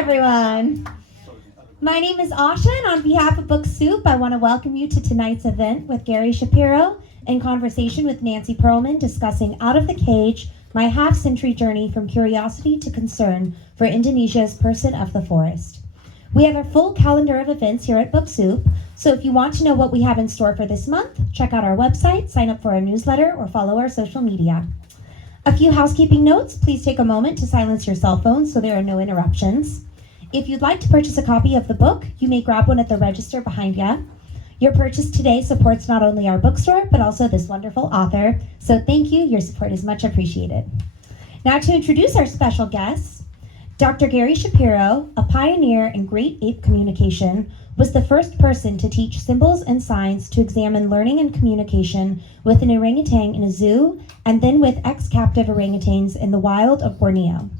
everyone. My name is Asha, and on behalf of Book Soup, I want to welcome you to tonight's event with Gary Shapiro in conversation with Nancy Pearlman discussing Out of the Cage, my half-century journey from curiosity to concern for Indonesia's person of the forest. We have a full calendar of events here at Book Soup, so if you want to know what we have in store for this month, check out our website, sign up for our newsletter, or follow our social media. A few housekeeping notes. Please take a moment to silence your cell phones so there are no interruptions. If you'd like to purchase a copy of the book, you may grab one at the register behind you. Your purchase today supports not only our bookstore, but also this wonderful author. So thank you. Your support is much appreciated. Now to introduce our special guest, Dr. Gary Shapiro, a pioneer in great ape communication, was the first person to teach symbols and signs to examine learning and communication with an orangutan in a zoo and then with ex-captive orangutans in the wild of Borneo.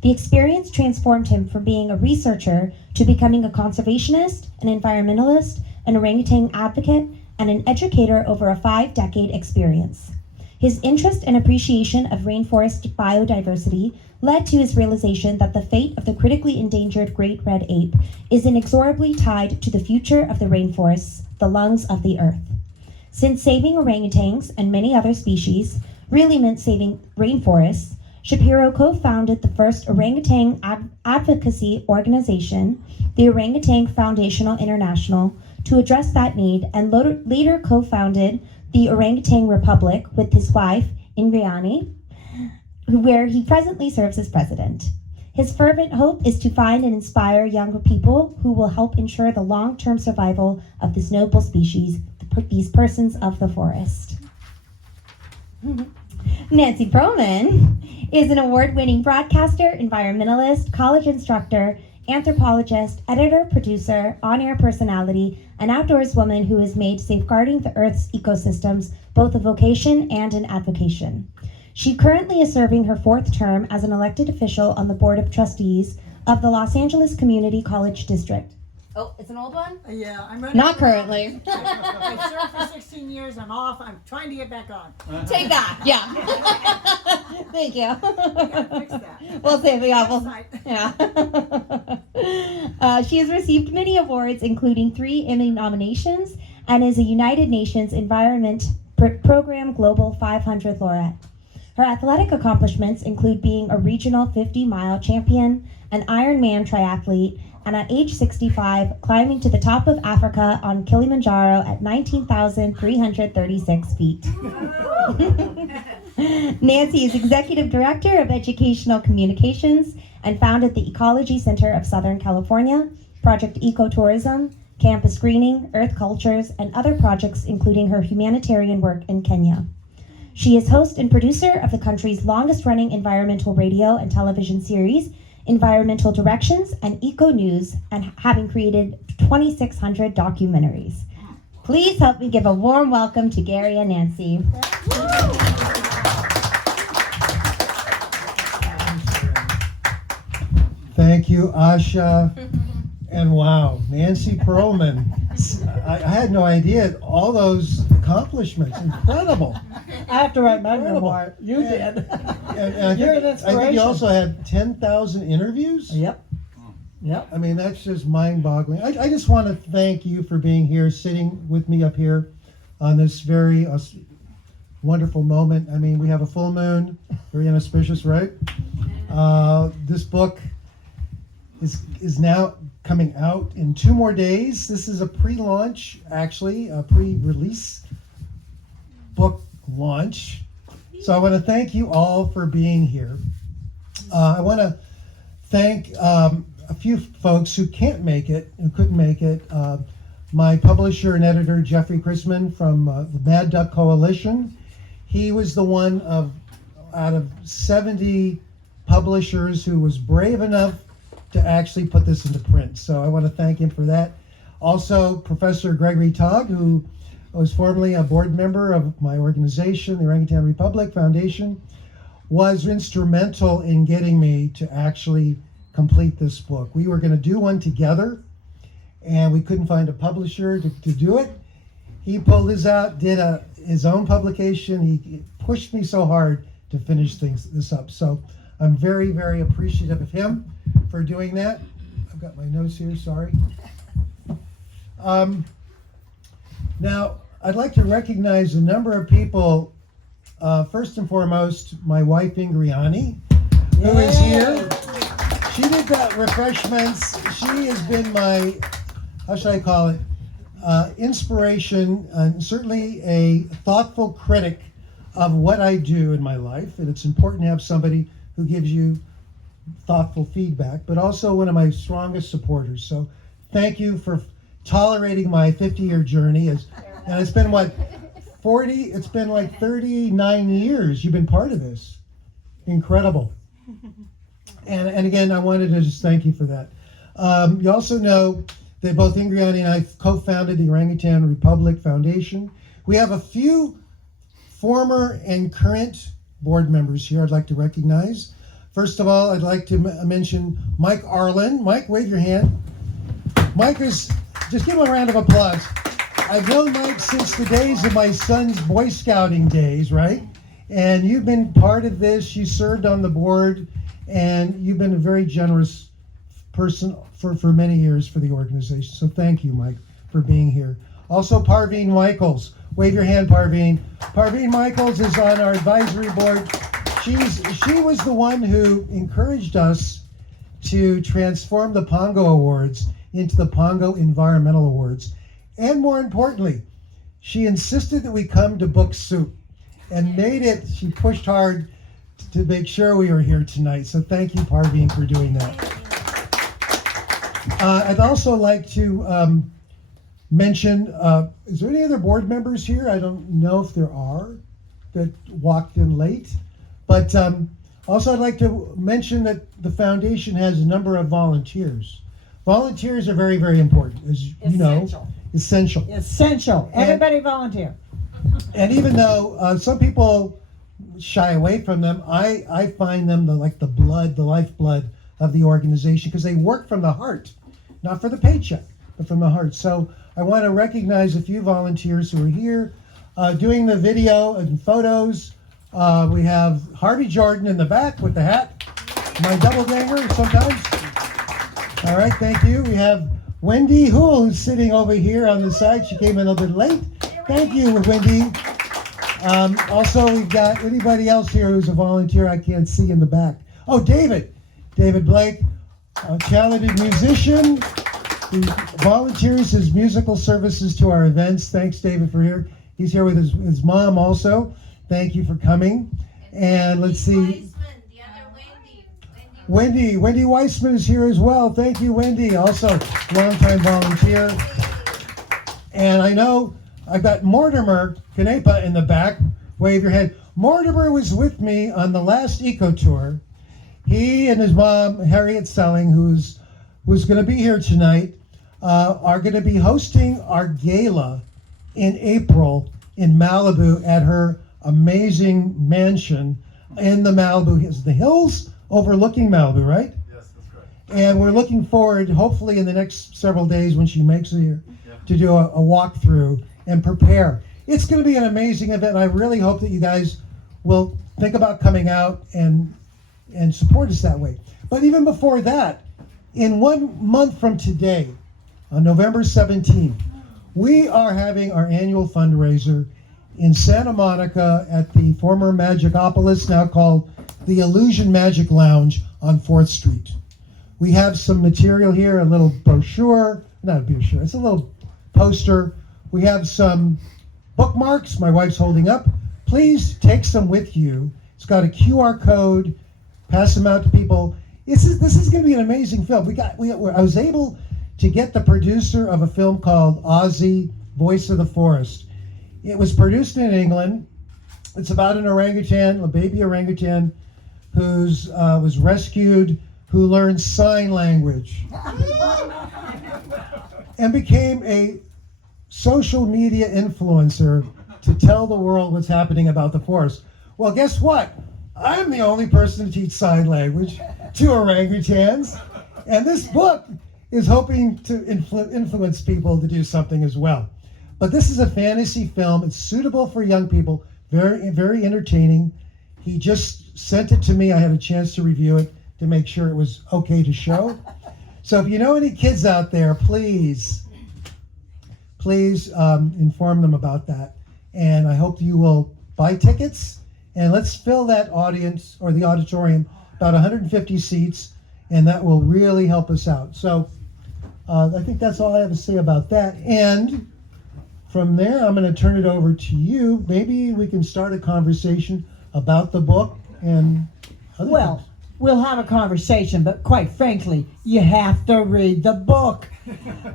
The experience transformed him from being a researcher to becoming a conservationist, an environmentalist, an orangutan advocate, and an educator over a 5-decade experience. His interest and appreciation of rainforest biodiversity led to his realization that the fate of the critically endangered great red ape is inexorably tied to the future of the rainforests, the lungs of the earth. Since saving orangutans and many other species really meant saving rainforests, Shapiro co-founded the first orangutan advocacy organization, the Orangutan Foundational International, to address that need, and later co-founded the Orangutan Republic with his wife, Indriani, where he presently serves as president. His fervent hope is to find and inspire younger people who will help ensure the long-term survival of this noble species, these persons of the forest. Nancy Pearlman is an award-winning broadcaster, environmentalist, college instructor, anthropologist, editor, producer, on-air personality, and outdoors woman who has made safeguarding the Earth's ecosystems both a vocation and an avocation. She currently is serving her 4th term as an elected official on the Board of Trustees of the Los Angeles Community College District. Oh, it's an old one? Yeah, I'm ready. Not currently. I served for 16 years. I'm off. I'm trying to get back on. Take that. Yeah. Thank you. We gotta fix that. We'll save the awful. Website. Yeah. She has received many awards, including 3 Emmy nominations, and is a United Nations Environment Program Global 500 laureate. Her athletic accomplishments include being a regional 50-mile champion, an Ironman triathlete, and at age 65, climbing to the top of Africa on Kilimanjaro at 19,336 feet. Nancy is Executive Director of Educational Communications and founded the Ecology Center of Southern California, Project Ecotourism, Campus Greening, Earth Cultures, and other projects including her humanitarian work in Kenya. She is host and producer of the country's longest-running environmental radio and television series, Environmental Directions and Eco News, and having created 2,600 documentaries. Please help me give a warm welcome to Gary and Nancy. Thank you, Asha. And wow, Nancy Pearlman. I had no idea all those accomplishments. Incredible. I have to write my Incredible. memoir. You did. And I You're an think inspiration. you also had 10,000 interviews. Yep. I mean, that's just mind-boggling. I just want to thank you for being here, sitting with me up here on this very wonderful moment. I mean, we have a full moon, very inauspicious, right? This book is now coming out in 2 more days. This is a pre-launch, actually, a pre-release book launch. So I want to thank you all for being here. I want to thank a few folks who couldn't make it. My publisher and editor, Jeffrey Chrisman from the Mad Duck Coalition. He was the one out of 70 publishers who was brave enough to actually put this into print. So I want to thank him for that. Also, Professor Gregory Togg, who was formerly a board member of my organization, the Orangutan Republic Foundation, was instrumental in getting me to actually complete this book. We were going to do one together, and we couldn't find a publisher to do it. He pulled this out, did his own publication. He pushed me so hard to finish this up. So I'm very, very appreciative of him for doing that. forgot my notes here, sorry. Now, I'd like to recognize a number of people. First and foremost, my wife Ingriani, who is here. She did the refreshments. She has been my, how should I call it, inspiration and certainly a thoughtful critic of what I do in my life. And it's important to have somebody who gives you thoughtful feedback, but also one of my strongest supporters. So thank you for tolerating my 50-year journey. And it's been what, 40, it's been like 39 years you've been part of this. Incredible. And again, I wanted to just thank you for that. You also know that both Ingriani and I co-founded the Orangutan Republic Foundation. We have a few former and current board members here I'd like to recognize. First of all, I'd like to mention Mike Arlen. Mike, wave your hand. Mike is, just give him a round of applause. I've known Mike since the days of my son's Boy Scouting days, right? And you've been part of this. You served on the board, and you've been a very generous person for many years for the organization. So thank you, Mike, for being here. Also, Parveen Michaels. Wave your hand, Parveen. Parveen Michaels is on our advisory board. She was the one who encouraged us to transform the Pongo Awards into the Pongo Environmental Awards. And more importantly, she insisted that we come to Book Soup and she pushed hard to make sure we were here tonight. So thank you, Parveen, for doing that. I'd also like to mention, is there any other board members here? I don't know if there are that walked in late. But also I'd like to mention that the foundation has a number of volunteers. Volunteers are very, very important, as you know. Essential. Essential. Everybody volunteer. And even though some people shy away from them, I find them the lifeblood of the organization, because they work from the heart, not for the paycheck, but from the heart. So I want to recognize a few volunteers who are here doing the video and photos. We have Harvey Jordan in the back with the hat, my double ganger sometimes. All right, thank you. We have Wendy Hool, who's sitting over here on the side. She came in a little bit late. Thank you, Wendy. Also, we've got anybody else here who's a volunteer I can't see in the back. Oh, David Blake, a talented musician who volunteers his musical services to our events. Thanks, David, for here. He's here with his mom also. Thank you for coming. And let's see. Wendy Weissman is here as well. Thank you, Wendy. Also, longtime volunteer. And I know I've got Mortimer Canepa in the back. Wave your hand. Mortimer was with me on the last Eco Tour. He and his mom, Harriet Selling, who's going to be here tonight, are going to be hosting our gala in April in Malibu at her amazing mansion in the Malibu, the hills overlooking Malibu, right? Yes, that's correct. And we're looking forward, hopefully in the next several days when she makes it here, to do a walkthrough and prepare. It's going to be an amazing event. I really hope that you guys will think about coming out and support us that way. But even before that, in 1 month from today, on November 17th, we are having our annual fundraiser in Santa Monica at the former Magicopolis, now called the Illusion Magic Lounge on 4th Street. We have some material here, a little brochure, not a brochure, it's a little poster. We have some bookmarks my wife's holding up. Please take some with you. It's got a QR code, pass them out to people. This is going to be an amazing film. I was able to get the producer of a film called Ozzy, Voice of the Forest. It was produced in England. It's about an orangutan, a baby orangutan, who's was rescued, who learned sign language and became a social media influencer to tell the world what's happening about the forest. Well, guess what? I'm the only person to teach sign language to orangutans, and this book is hoping to influence people to do something as well. But this is a fantasy film. It's suitable for young people, very, very entertaining. He just sent it to me. I had a chance to review it to make sure it was okay to show. So if you know any kids out there, please inform them about that. And I hope you will buy tickets, and let's fill that audience or the auditorium, about 150 seats, and that will really help us out. So I think that's all I have to say about that. And from there, I'm going to turn it over to you. Maybe we can start a conversation about the book and other Well, things. we'll have a conversation, but quite frankly, you have to read the book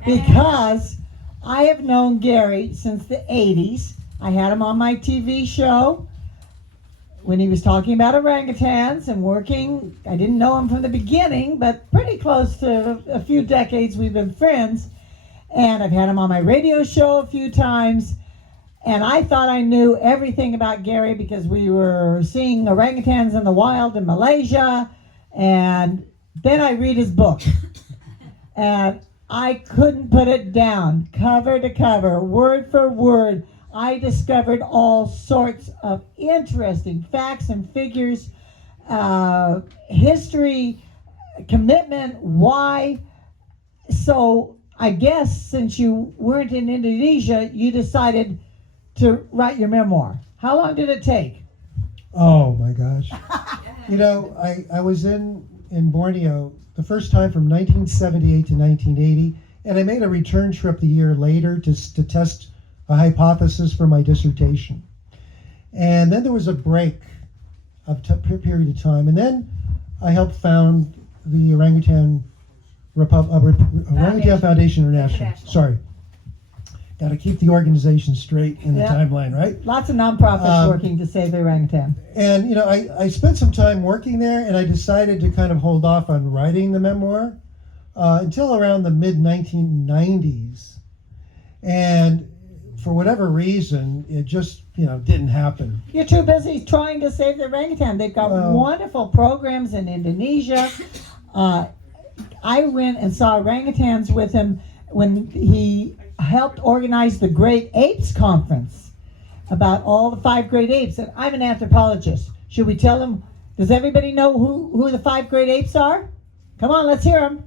because I have known Gary since the 80s. I had him on my TV show when he was talking about orangutans and working. I didn't know him from the beginning, but pretty close to a few decades we've been friends. And I've had him on my radio show a few times. And I thought I knew everything about Gary because we were seeing orangutans in the wild in Malaysia. And then I read his book. And I couldn't put it down, cover to cover, word for word. I discovered all sorts of interesting facts and figures, history, commitment, why. So I guess since you weren't in Indonesia, you decided to write your memoir. How long did it take? Oh my gosh. You know, I was in Borneo the first time from 1978 to 1980, and I made a return trip the year later to test a hypothesis for my dissertation. And then there was a break of period of time, and then I helped found the Orangutan Foundation International. Sorry. Got to keep the organization straight in the Yeah. timeline, right? Lots of nonprofits working to save the orangutan. And, you know, I spent some time working there, and I decided to kind of hold off on writing the memoir until around the mid-1990s. And for whatever reason, it just, you know, didn't happen. You're too busy trying to save the orangutan. They've got Well- wonderful programs in Indonesia. I went and saw orangutans with him when he helped organize the Great Apes Conference about all the 5 great apes. And I'm an anthropologist. Should we tell them? Does everybody know who the 5 great apes are? Come on, let's hear them.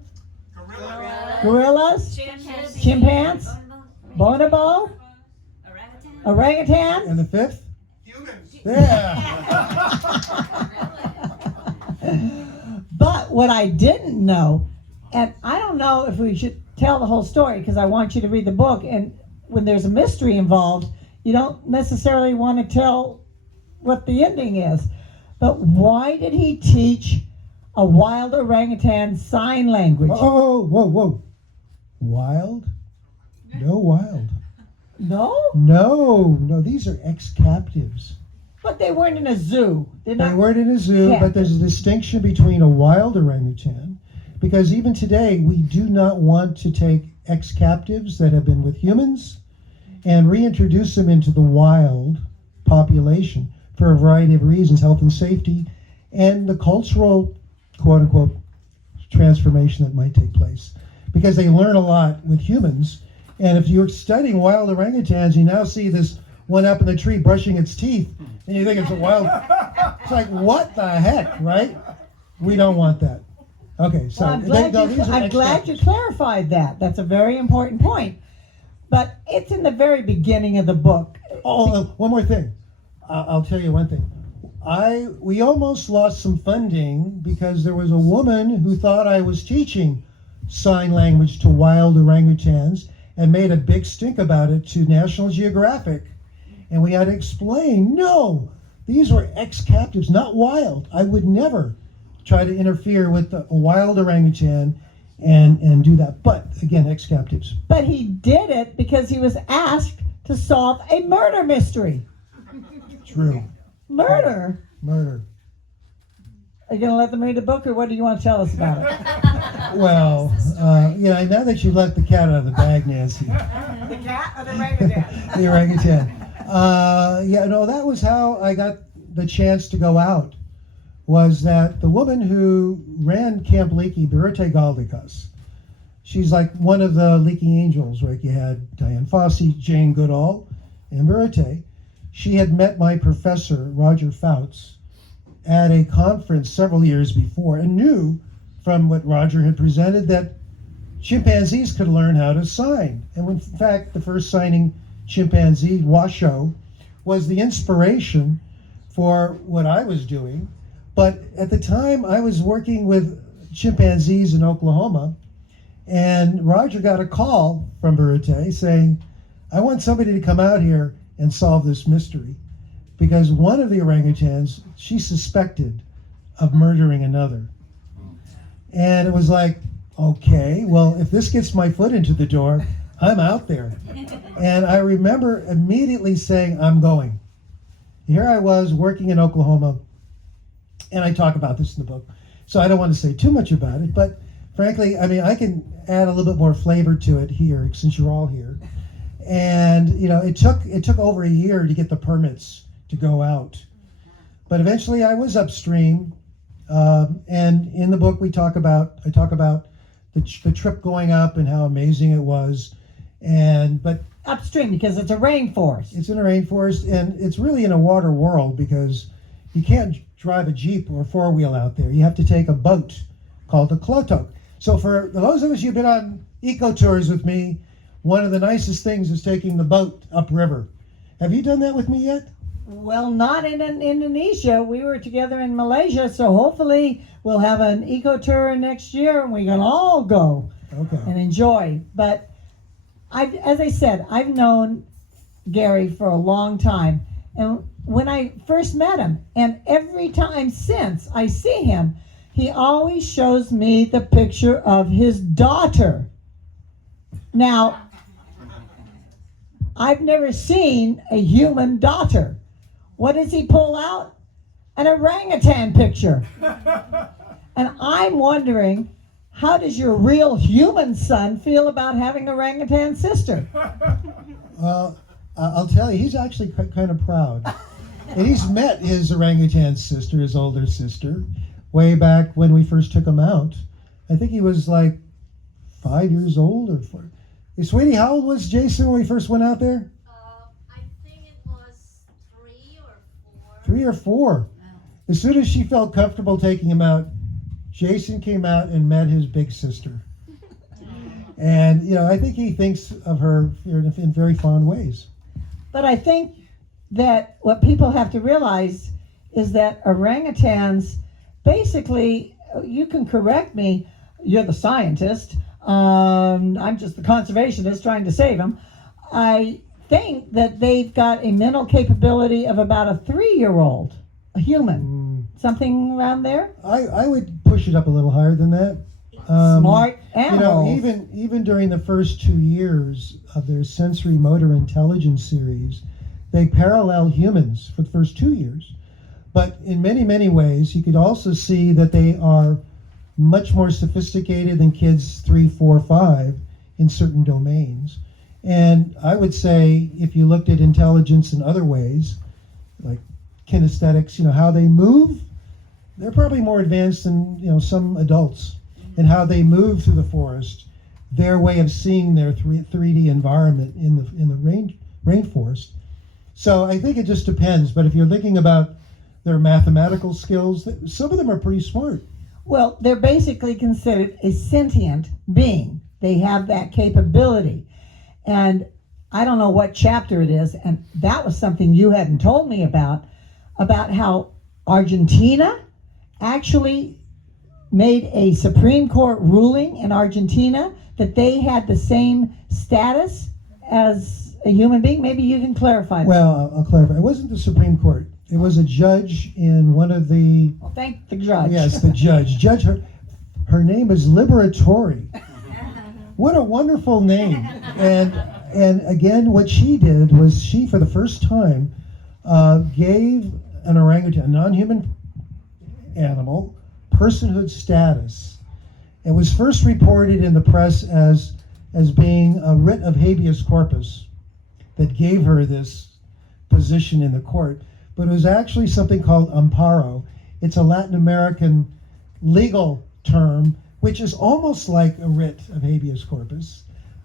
Gorillas, chimpanzees, bonobo, orangutan. And the fifth? Yeah. But what I didn't know, and I don't know if we should tell the whole story because I want you to read the book, and when there's a mystery involved, you don't necessarily want to tell what the ending is. But why did he teach a wild orangutan sign language? Oh, whoa. Wild? No wild. No? No, these are ex-captives. But they weren't in a zoo. They weren't in a zoo, Yeah. but there's a distinction between a wild orangutan, because even today we do not want to take ex-captives that have been with humans and reintroduce them into the wild population for a variety of reasons, health and safety, and the cultural, quote-unquote, transformation that might take place. Because they learn a lot with humans, and if you're studying wild orangutans, you now see this one up in the tree brushing its teeth, and you think it's a wild... It's like, what the heck, right? We don't want that. Okay, so... Well, I'm glad you clarified that. That's a very important point. But it's in the very beginning of the book. Oh, one more thing. I'll tell you one thing. We almost lost some funding because there was a woman who thought I was teaching sign language to wild orangutans and made a big stink about it to National Geographic. And we had to explain, no, these were ex-captives, not wild. I would never try to interfere with a wild orangutan and do that. But again, ex-captives. But he did it because he was asked to solve a murder mystery. True. Murder? Murder. Are you going to let them read the book, or what do you want to tell us about it? Well, yeah, now that you let the cat out of the bag, Nancy. The cat or the orangutan? The orangutan. Yeah, no, that was how I got the chance to go out, was that the woman who ran Camp Leakey, Birute Galdikas, she's like one of the Leaky Angels, right? You had Diane Fossey, Jane Goodall, and Birute. She had met my professor, Roger Fouts, at a conference several years before and knew from what Roger had presented that chimpanzees could learn how to sign. And when, in fact, the first signing chimpanzee, Washoe, was the inspiration for what I was doing. But at the time, I was working with chimpanzees in Oklahoma, and Roger got a call from Barute saying, I want somebody to come out here and solve this mystery, because one of the orangutans, she suspected of murdering another. And it was like, okay, well, if this gets my foot into the door, I'm out there. And I remember immediately saying, I'm going. Here I was working in Oklahoma, and I talk about this in the book, so I don't want to say too much about it, but frankly, I mean, I can add a little bit more flavor to it here, since you're all here. And, you know, it took over a year to get the permits to go out. But eventually I was upstream, and in the book I talk about the trip going up and how amazing it was. But Upstream, because it's a rainforest. it's in a rainforest, and it's really in a water world, because you can't drive a Jeep or a four-wheel out there. You have to take a boat called a klotok. So for those of us who've been on eco tours with me, one of the nicest things is taking the boat upriver. Have you done that with me yet? Well, not in Indonesia. We were together in Malaysia, so hopefully we'll have an eco tour next year, and we can all go Okay. and enjoy. But as I said, I've known Gary for a long time, and when I first met him, and every time since I see him, he always shows me the picture of his daughter. Now, I've never seen a human daughter. What does he pull out? An orangutan picture. And I'm wondering, how does your real human son feel about having an orangutan sister? Well, I'll tell you, he's actually kind of proud. And he's met his orangutan sister, his older sister, way back when we first took him out. I think he was like 5 years old or 4. Hey, sweetie, how old was Jason when we first went out there? I think it was 3 or 4. 3 or 4. As soon as she felt comfortable taking him out, Jason came out and met his big sister. And, you know, I think he thinks of her in very fond ways. But I think that what people have to realize is that orangutans, basically, you can correct me, you're the scientist, I'm just the conservationist trying to save them. I think that they've got a mental capability of about a 3-year-old, a human, something around there. I would push it up a little higher than that. Smart animals. You know, even during the first 2 years of their sensory motor intelligence series, they parallel humans for the first 2 years. But in many, many ways, you could also see that they are much more sophisticated than kids 3, 4, 5 in certain domains. And I would say, if you looked at intelligence in other ways, like kinesthetics, you know, how they move, they're probably more advanced than, you know, some adults. And how they move through the forest, their way of seeing their 3D environment in the rainforest. So I think it just depends. But if you're thinking about their mathematical skills, some of them are pretty smart. Well, they're basically considered a sentient being. They have that capability. And I don't know what chapter it is, and that was something you hadn't told me about how Argentina actually made a Supreme Court ruling in Argentina that they had the same status as a human being. Maybe you can clarify that. Well, I'll clarify. It wasn't the Supreme Court. It was a judge in one of the... Well, thank the judge. Yes, the judge. Her name is Liberatori. What a wonderful name. And again, what she did was she, for the first time, gave an orangutan, a non-human animal, personhood status. It was first reported in the press as being a writ of habeas corpus that gave her this position in the court, but it was actually something called amparo. It's a Latin American legal term, which is almost like a writ of habeas corpus,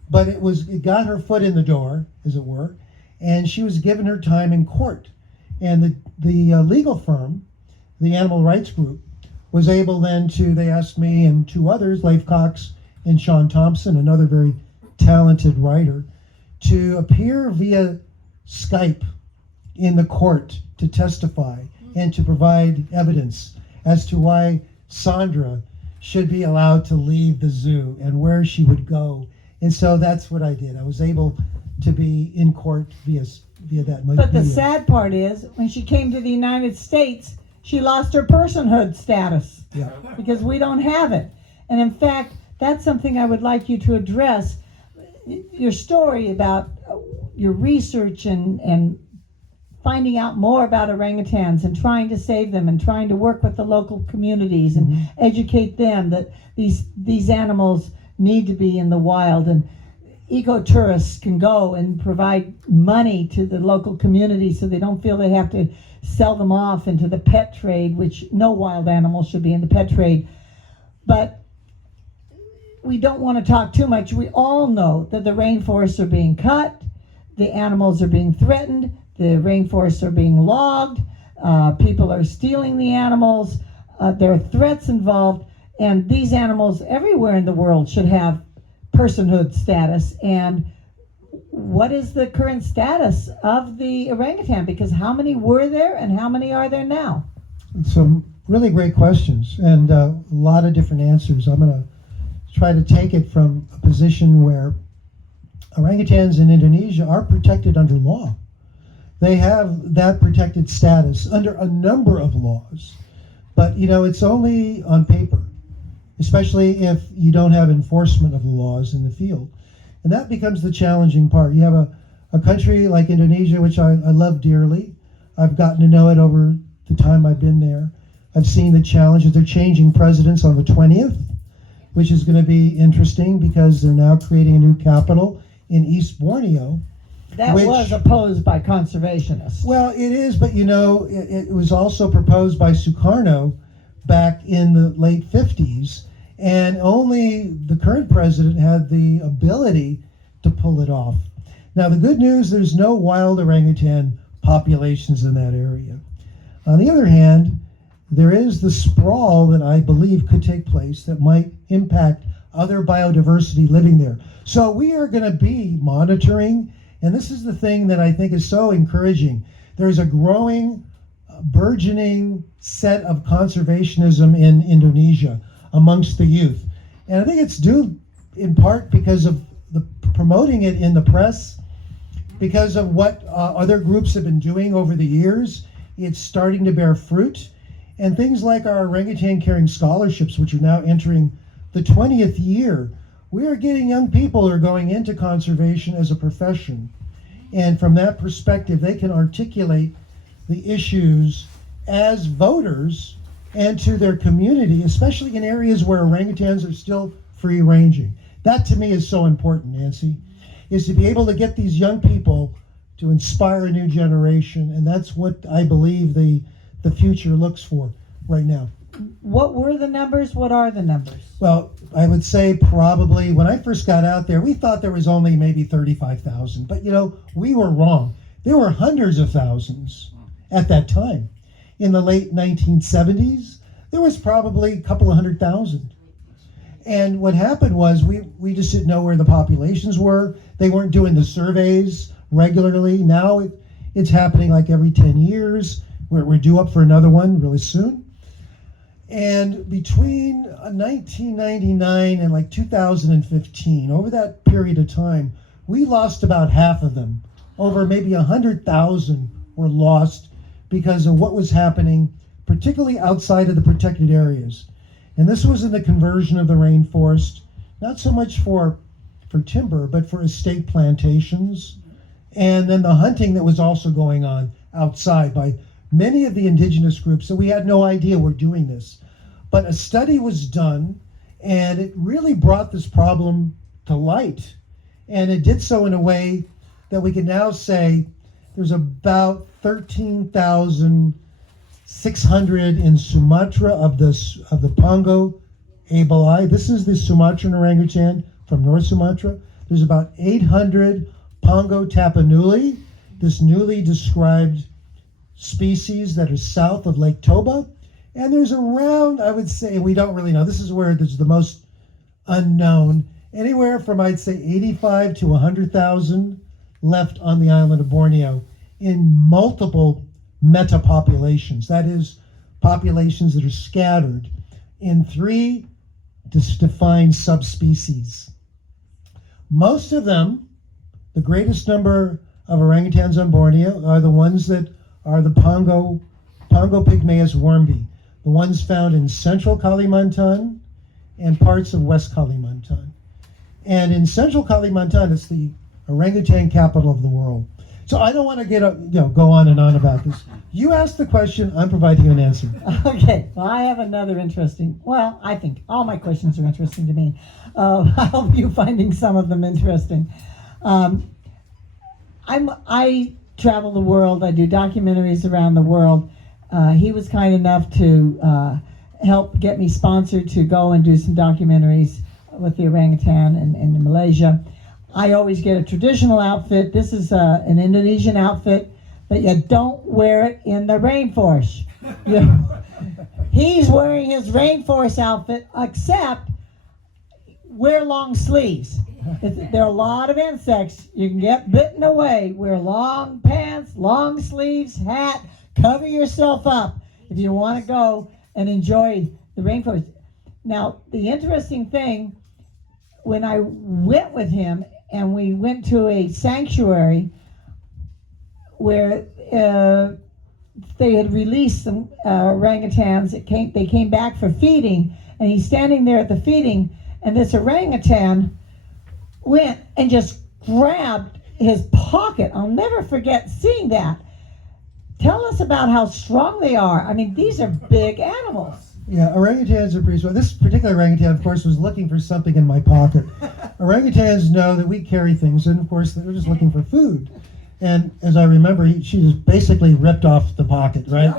but it got her foot in the door, as it were, and she was given her time in court. And the legal firm, the animal rights group, was able then to, they asked me and 2 others, Leif Cox and Sean Thompson, another very talented writer, to appear via Skype in the court to testify and to provide evidence as to why Sandra should be allowed to leave the zoo and where she would go. And so that's what I did. I was able to be in court via that. But the medium. sad part is, when she came to the United States, she lost her personhood status Yeah. because we don't have it. And in fact, that's something I would like you to address. Your story about your research and finding out more about orangutans and trying to save them and trying to work with the local communities and educate them that these animals need to be in the wild, and ecotourists can go and provide money to the local community so they don't feel they have to sell them off into the pet trade, which no wild animal should be in the pet trade. But we don't want to talk too much. We all know that the rainforests are being cut, the animals are being threatened, the rainforests are being logged, people are stealing the animals, there are threats involved, and these animals everywhere in the world should have personhood status. And what is the current status of the orangutan? Because how many were there and how many are there now? Some really great questions and a lot of different answers. I'm going to try to take it from a position where orangutans in Indonesia are protected under law. They have that protected status under a number of laws. But, it's only on paper, especially if you don't have enforcement of the laws in the field. And that becomes the challenging part. You have a country like Indonesia, which I love dearly. I've gotten to know it over the time I've been there. I've seen the challenges. They're changing presidents on the 20th, which is going to be interesting because they're now creating a new capital in East Borneo. That was opposed by conservationists. Well, it is, but it was also proposed by Sukarno back in the late 50s, and only the current president had the ability to pull it off. Now, the good news, there's no wild orangutan populations in that area. On the other hand, there is the sprawl that I believe could take place that might impact other biodiversity living there. So we are going to be monitoring, and this is the thing that I think is so encouraging. There's a growing, burgeoning set of conservationism in Indonesia amongst the youth. And I think it's due in part because of the promoting it in the press, because of what other groups have been doing over the years. It's starting to bear fruit. And things like our orangutan caring scholarships, which are now entering the 20th year, we are getting young people who are going into conservation as a profession. And from that perspective, they can articulate the issues as voters and to their community, especially in areas where orangutans are still free ranging. That to me is so important, Nancy, is to be able to get these young people to inspire a new generation. And that's what I believe the future looks for right now. What were the numbers? What are the numbers? Well, I would say probably when I first got out there, we thought there was only maybe 35,000. But, we were wrong. There were hundreds of thousands at that time. In the late 1970s, there was probably a couple of 100,000. And what happened was we just didn't know where the populations were. They weren't doing the surveys regularly. Now it's happening like every 10 years. We're due up for another one really soon. And between 1999 and like 2015, over that period of time, we lost about half of them. Over maybe 100,000 were lost because of what was happening, particularly outside of the protected areas. And this was in the conversion of the rainforest, not so much for timber, but for estate plantations. And then the hunting that was also going on outside by many of the indigenous groups. So we had no idea we're doing this. But a study was done, and it really brought this problem to light. And it did so in a way that we can now say there's about 13,600 in Sumatra of the Pongo abeli. This is the Sumatran orangutan from North Sumatra. There's about 800 Pongo tapanuli, this newly described species that are south of Lake Toba. And there's around, I would say, we don't really know, this is where there's the most unknown. Anywhere from, I'd say, 85 to 100,000 left on the island of Borneo in multiple metapopulations. That is, populations that are scattered in 3 defined subspecies. Most of them, the greatest number of orangutans on Borneo, are the ones that are the Pongo pygmaeus warmbie, the ones found in central Kalimantan and parts of West Kalimantan. And in central Kalimantan, it's the orangutan capital of the world. So I don't want to go on and on about this. You asked the question, I'm providing you an answer. Okay, well, I have another interesting, well, I think all my questions are interesting to me. I hope you finding some of them interesting. I travel the world, I do documentaries around the world. He was kind enough to help get me sponsored to go and do some documentaries with the orangutan in Malaysia. I always get a traditional outfit. This is an Indonesian outfit, but you don't wear it in the rainforest. He's wearing his rainforest outfit, except wear long sleeves. There are a lot of insects. You can get bitten away. Wear long pants, long sleeves, hat, cover yourself up if you want to go and enjoy the rainforest. Now, the interesting thing, when I went with him and we went to a sanctuary where they had released some orangutans. They came back for feeding, and he's standing there at the feeding, and this orangutan went and just grabbed his pocket. I'll never forget seeing that. Tell us about how strong they are. I mean, these are big animals. Yeah, orangutans are pretty strong. This particular orangutan, of course, was looking for something in my pocket. Orangutans know that we carry things, and of course, they're just looking for food. And as I remember, she just basically ripped off the pocket, right?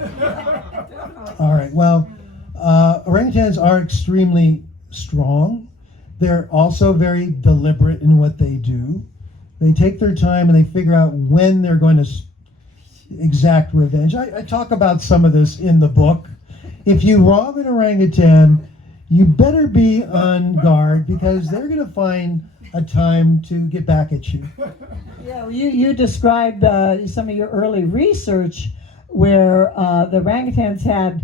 All right, well, orangutans are extremely strong. They're also very deliberate in what they do. They take their time and they figure out when they're going to exact revenge. I talk about some of this in the book. If you rob an orangutan, you better be on guard because they're going to find a time to get back at you. Yeah, well, you described some of your early research where the orangutans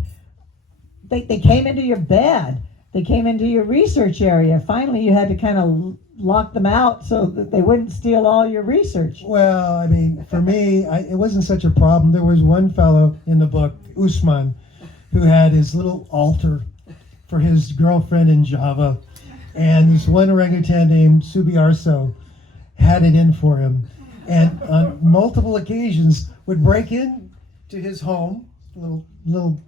they came into your bed. They came into your research area. Finally, you had to kind of lock them out so that they wouldn't steal all your research. Well, I mean, for me, it wasn't such a problem. There was one fellow in the book, Usman, who had his little altar for his girlfriend in Java. And this one orangutan named Subiarso had it in for him. And on multiple occasions would break in to his home, little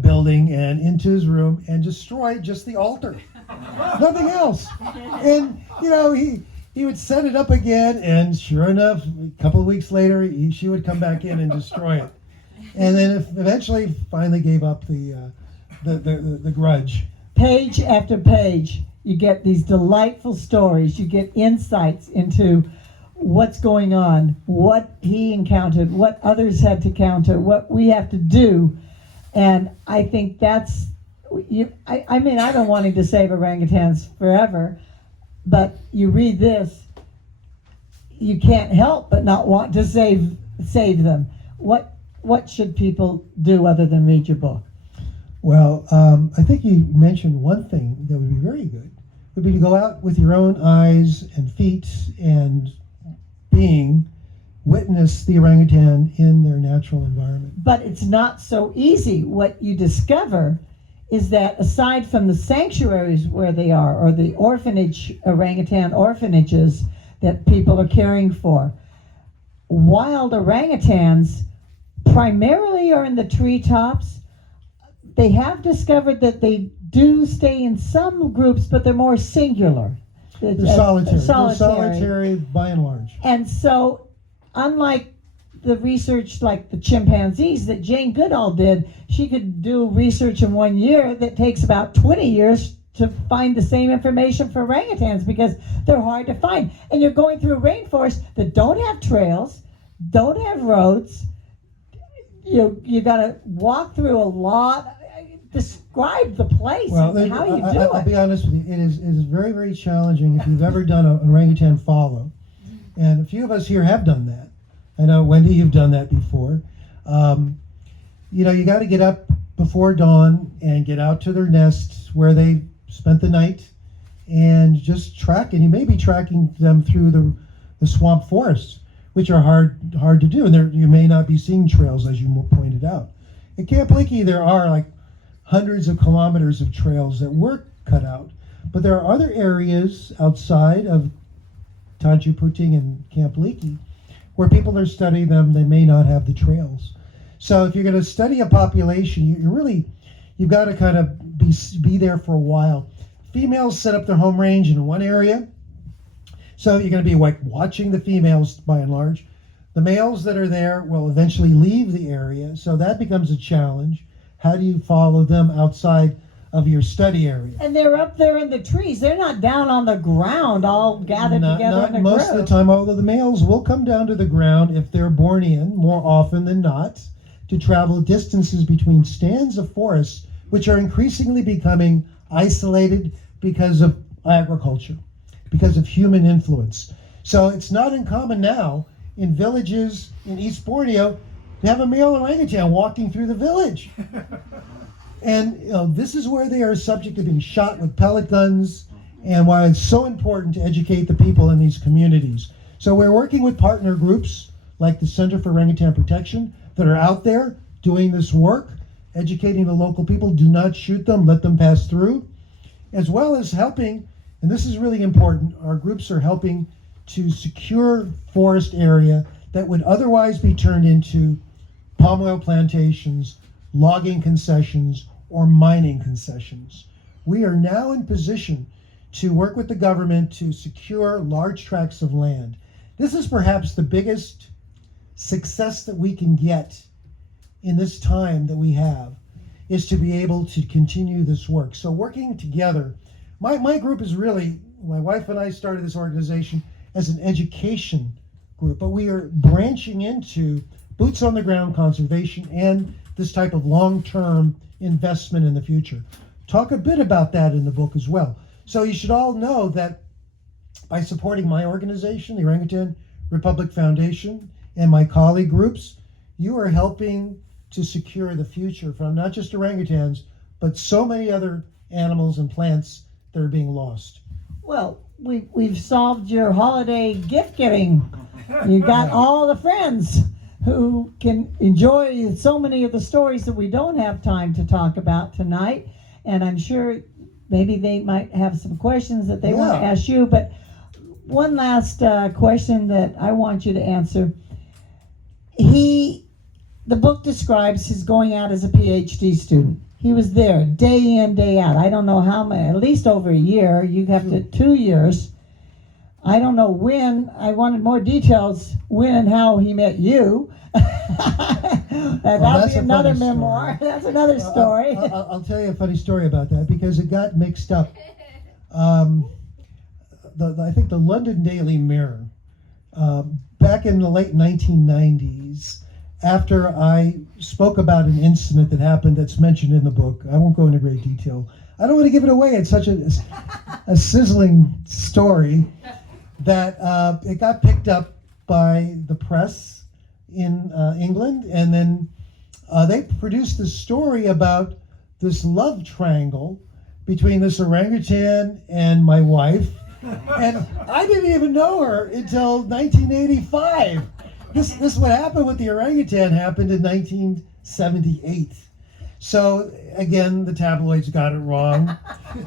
building, and into his room and destroy just the altar. Nothing else. And, he would set it up again, and sure enough, a couple of weeks later, she would come back in and destroy it. And then eventually finally gave up the grudge. Page after page, you get these delightful stories. You get insights into what's going on, what he encountered, what others had to counter, what we have to do. And I think that's, I mean, I've been wanting to save orangutans forever, but you read this, you can't help but not want to save them. What should people do other than read your book? Well, I think you mentioned one thing that would be very good, would be to go out with your own eyes and feet and witness the orangutan in their natural environment. But it's not so easy. What you discover is that aside from the sanctuaries where they are, or the orangutan orphanages that people are caring for, wild orangutans primarily are in the treetops. They have discovered that they do stay in some groups, but they're more singular. They're solitary. They're solitary by and large. And so, unlike the research like the chimpanzees that Jane Goodall did, she could do research in 1 year that takes about 20 years to find the same information for orangutans because they're hard to find. And you're going through a rainforest that don't have trails, don't have roads. You got to walk through a lot. describe the place Well, and how you do I'll it. be honest with you. It is very, very challenging if you've ever done an orangutan follow. And a few of us here have done that. I know, Wendy, you've done that before. You got to get up before dawn and get out to their nests where they spent the night and just track. And you may be tracking them through the swamp forests, which are hard to do. And you may not be seeing trails, as you pointed out. At Camp Leakey, there are like hundreds of kilometers of trails that were cut out. But there are other areas outside of Tanju Puting and Camp Leakey where people are studying them. They may not have the trails. So if you're going to study a population, you've got to kind of be there for a while. Females set up their home range in one area. So you're going to be like watching the females by and large. The males that are there will eventually leave the area. So that becomes a challenge. How do you follow them outside of your study area? And they're up there in the trees. They're not down on the ground all gathered together Not in a most of group. the time, although the males will come down to the ground if they're Bornean, more often than not, to travel distances between stands of forests, which are increasingly becoming isolated because of agriculture, because of human influence. So it's not uncommon now in villages in East Borneo to have a male orangutan walking through the village. And this is where they are subject to being shot with pellet guns, and why it's so important to educate the people in these communities. So we're working with partner groups like the Center for Orangutan Protection that are out there doing this work, educating the local people. Do not shoot them, let them pass through, as well as helping, and this is really important, our groups are helping to secure forest area that would otherwise be turned into palm oil plantations, logging concessions, or mining concessions. We are now in position to work with the government to secure large tracts of land. This is perhaps the biggest success that we can get in this time that we have, is to be able to continue this work. So working together, my group is really, my wife and I started this organization as an education group, but we are branching into boots on the ground conservation and this type of long-term investment in the future. Talk a bit about that in the book as well. So you should all know that by supporting my organization, the Orangutan Republic Foundation, and my colleague groups, you are helping to secure the future from not just orangutans, but so many other animals and plants that are being lost. Well, we've solved your holiday gift giving. You got all the friends who can enjoy so many of the stories that we don't have time to talk about tonight. And I'm sure maybe they might have some questions that they want to ask you. But one last question that I want you to answer. The book describes his going out as a PhD student. He was there day in, day out. I don't know how many, at least over a year. You have to 2 years. I don't know when. I wanted more details when and how he met you. That'll be another memoir. That's another story. I'll tell you a funny story about that because it got mixed up. I think the London Daily Mirror, back in the late 1990s, after I spoke about an incident that happened that's mentioned in the book, I won't go into great detail. I don't want to give it away. It's such a sizzling story that it got picked up by the press in England, and then they produced this story about this love triangle between this orangutan and my wife, and I didn't even know her until 1985. This what happened with the orangutan happened in 1978. So again, the tabloids got it wrong,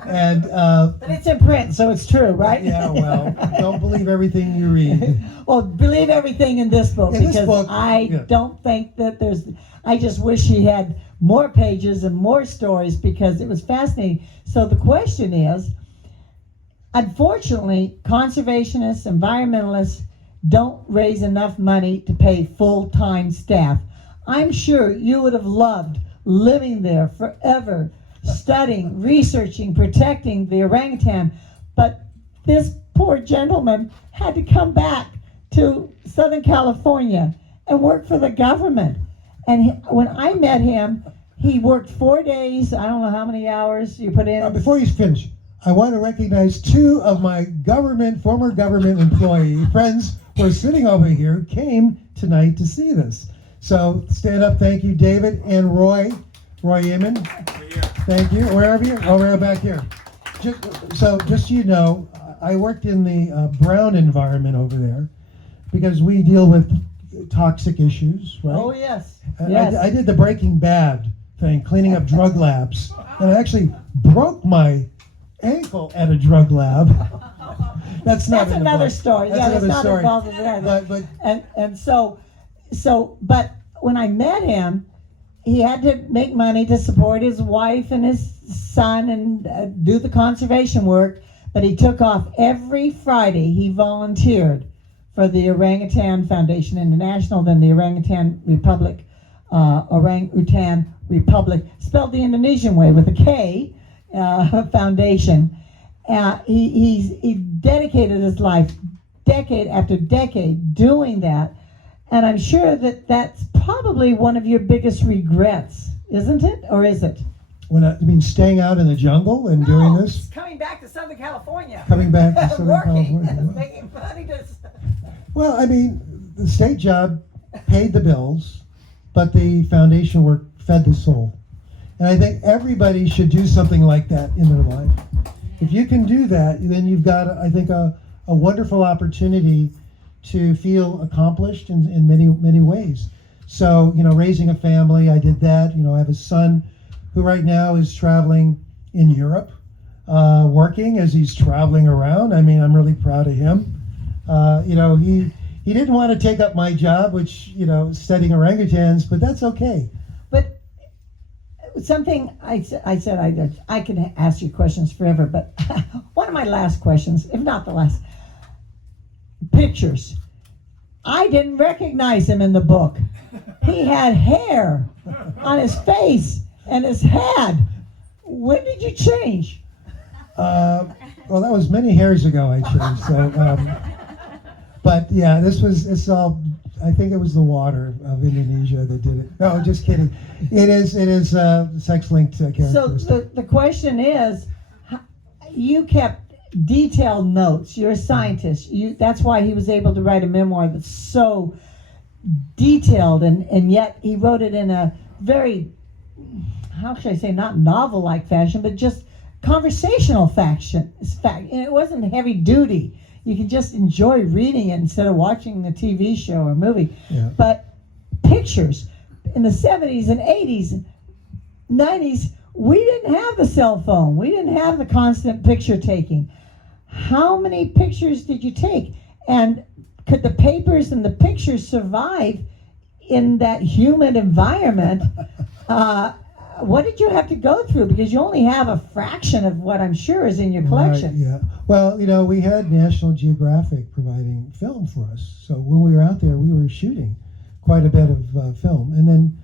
and but it's in print, so it's true, right? yeah. Well, don't believe everything you read. Well, believe everything in this book, In this because book, I yeah. don't think that I just wish he had more pages and more stories because it was fascinating. So the question is, unfortunately, conservationists, environmentalists don't raise enough money to pay full-time staff. I'm sure you would have loved living there forever, studying, researching, protecting the orangutan, but this poor gentleman had to come back to Southern California and work for the government. And when I met him, He worked 4 days. I don't know how many hours you put in. Before you finish, I want to recognize two of my former government employee friends who are sitting over here, came tonight to see this. So stand up, thank you, David and Roy Yeaman. Thank you. Wherever you are, we're back here. Just so you know, I worked in the Brown environment over there because we deal with toxic issues, right? Oh, yes. And Yes. I did the Breaking Bad thing, cleaning up drug labs, and I actually broke my ankle at a drug lab. That's not That's in the another book. story. That's Yeah, that's another not story. involved in that. But And but when I met him, he had to make money to support his wife and his son and do the conservation work. But he took off every Friday. He volunteered for the Orangutan Foundation International, then the Orangutan Republic, spelled the Indonesian way with a K, foundation. He dedicated his life, decade after decade, doing that. And I'm sure that that's probably one of your biggest regrets, isn't it? Or is it? you mean staying out in the jungle and doing this? Coming back to Southern California. Coming back to Southern Working, California. making money to... Well, I mean, the state job paid the bills, but the foundation work fed the soul. And I think everybody should do something like that in their life. If you can do that, then you've got, I think, a wonderful opportunity to feel accomplished in many, many ways. So, raising a family, I did that. I have a son who right now is traveling in Europe, working as he's traveling around. I mean, I'm really proud of him. He didn't want to take up my job, which, studying orangutans, but that's okay. But something I said I can ask you questions forever, but one of my last questions, if not the last, pictures. I didn't recognize him in the book. He had hair on his face and his head. When did you change? Well, that was many years ago, I changed. So, but yeah, it's all. I think it was the water of Indonesia that did it. No, just kidding. It is sex-linked characters. So the question is, you kept detailed notes. You're a scientist. That's why he was able to write a memoir that's so detailed, and yet he wrote it in a very, how should I say, not novel-like fashion, but just conversational fashion. It wasn't heavy duty. You can just enjoy reading it instead of watching a TV show or movie. Yeah. But pictures in the 70s and 80s, 90s, we didn't have the cell phone. We didn't have the constant picture taking. How many pictures did you take? And could the papers and the pictures survive in that humid environment? What did you have to go through? Because you only have a fraction of what I'm sure is in your collection. Right, yeah. Well, we had National Geographic providing film for us. So when we were out there, we were shooting quite a bit of film. And then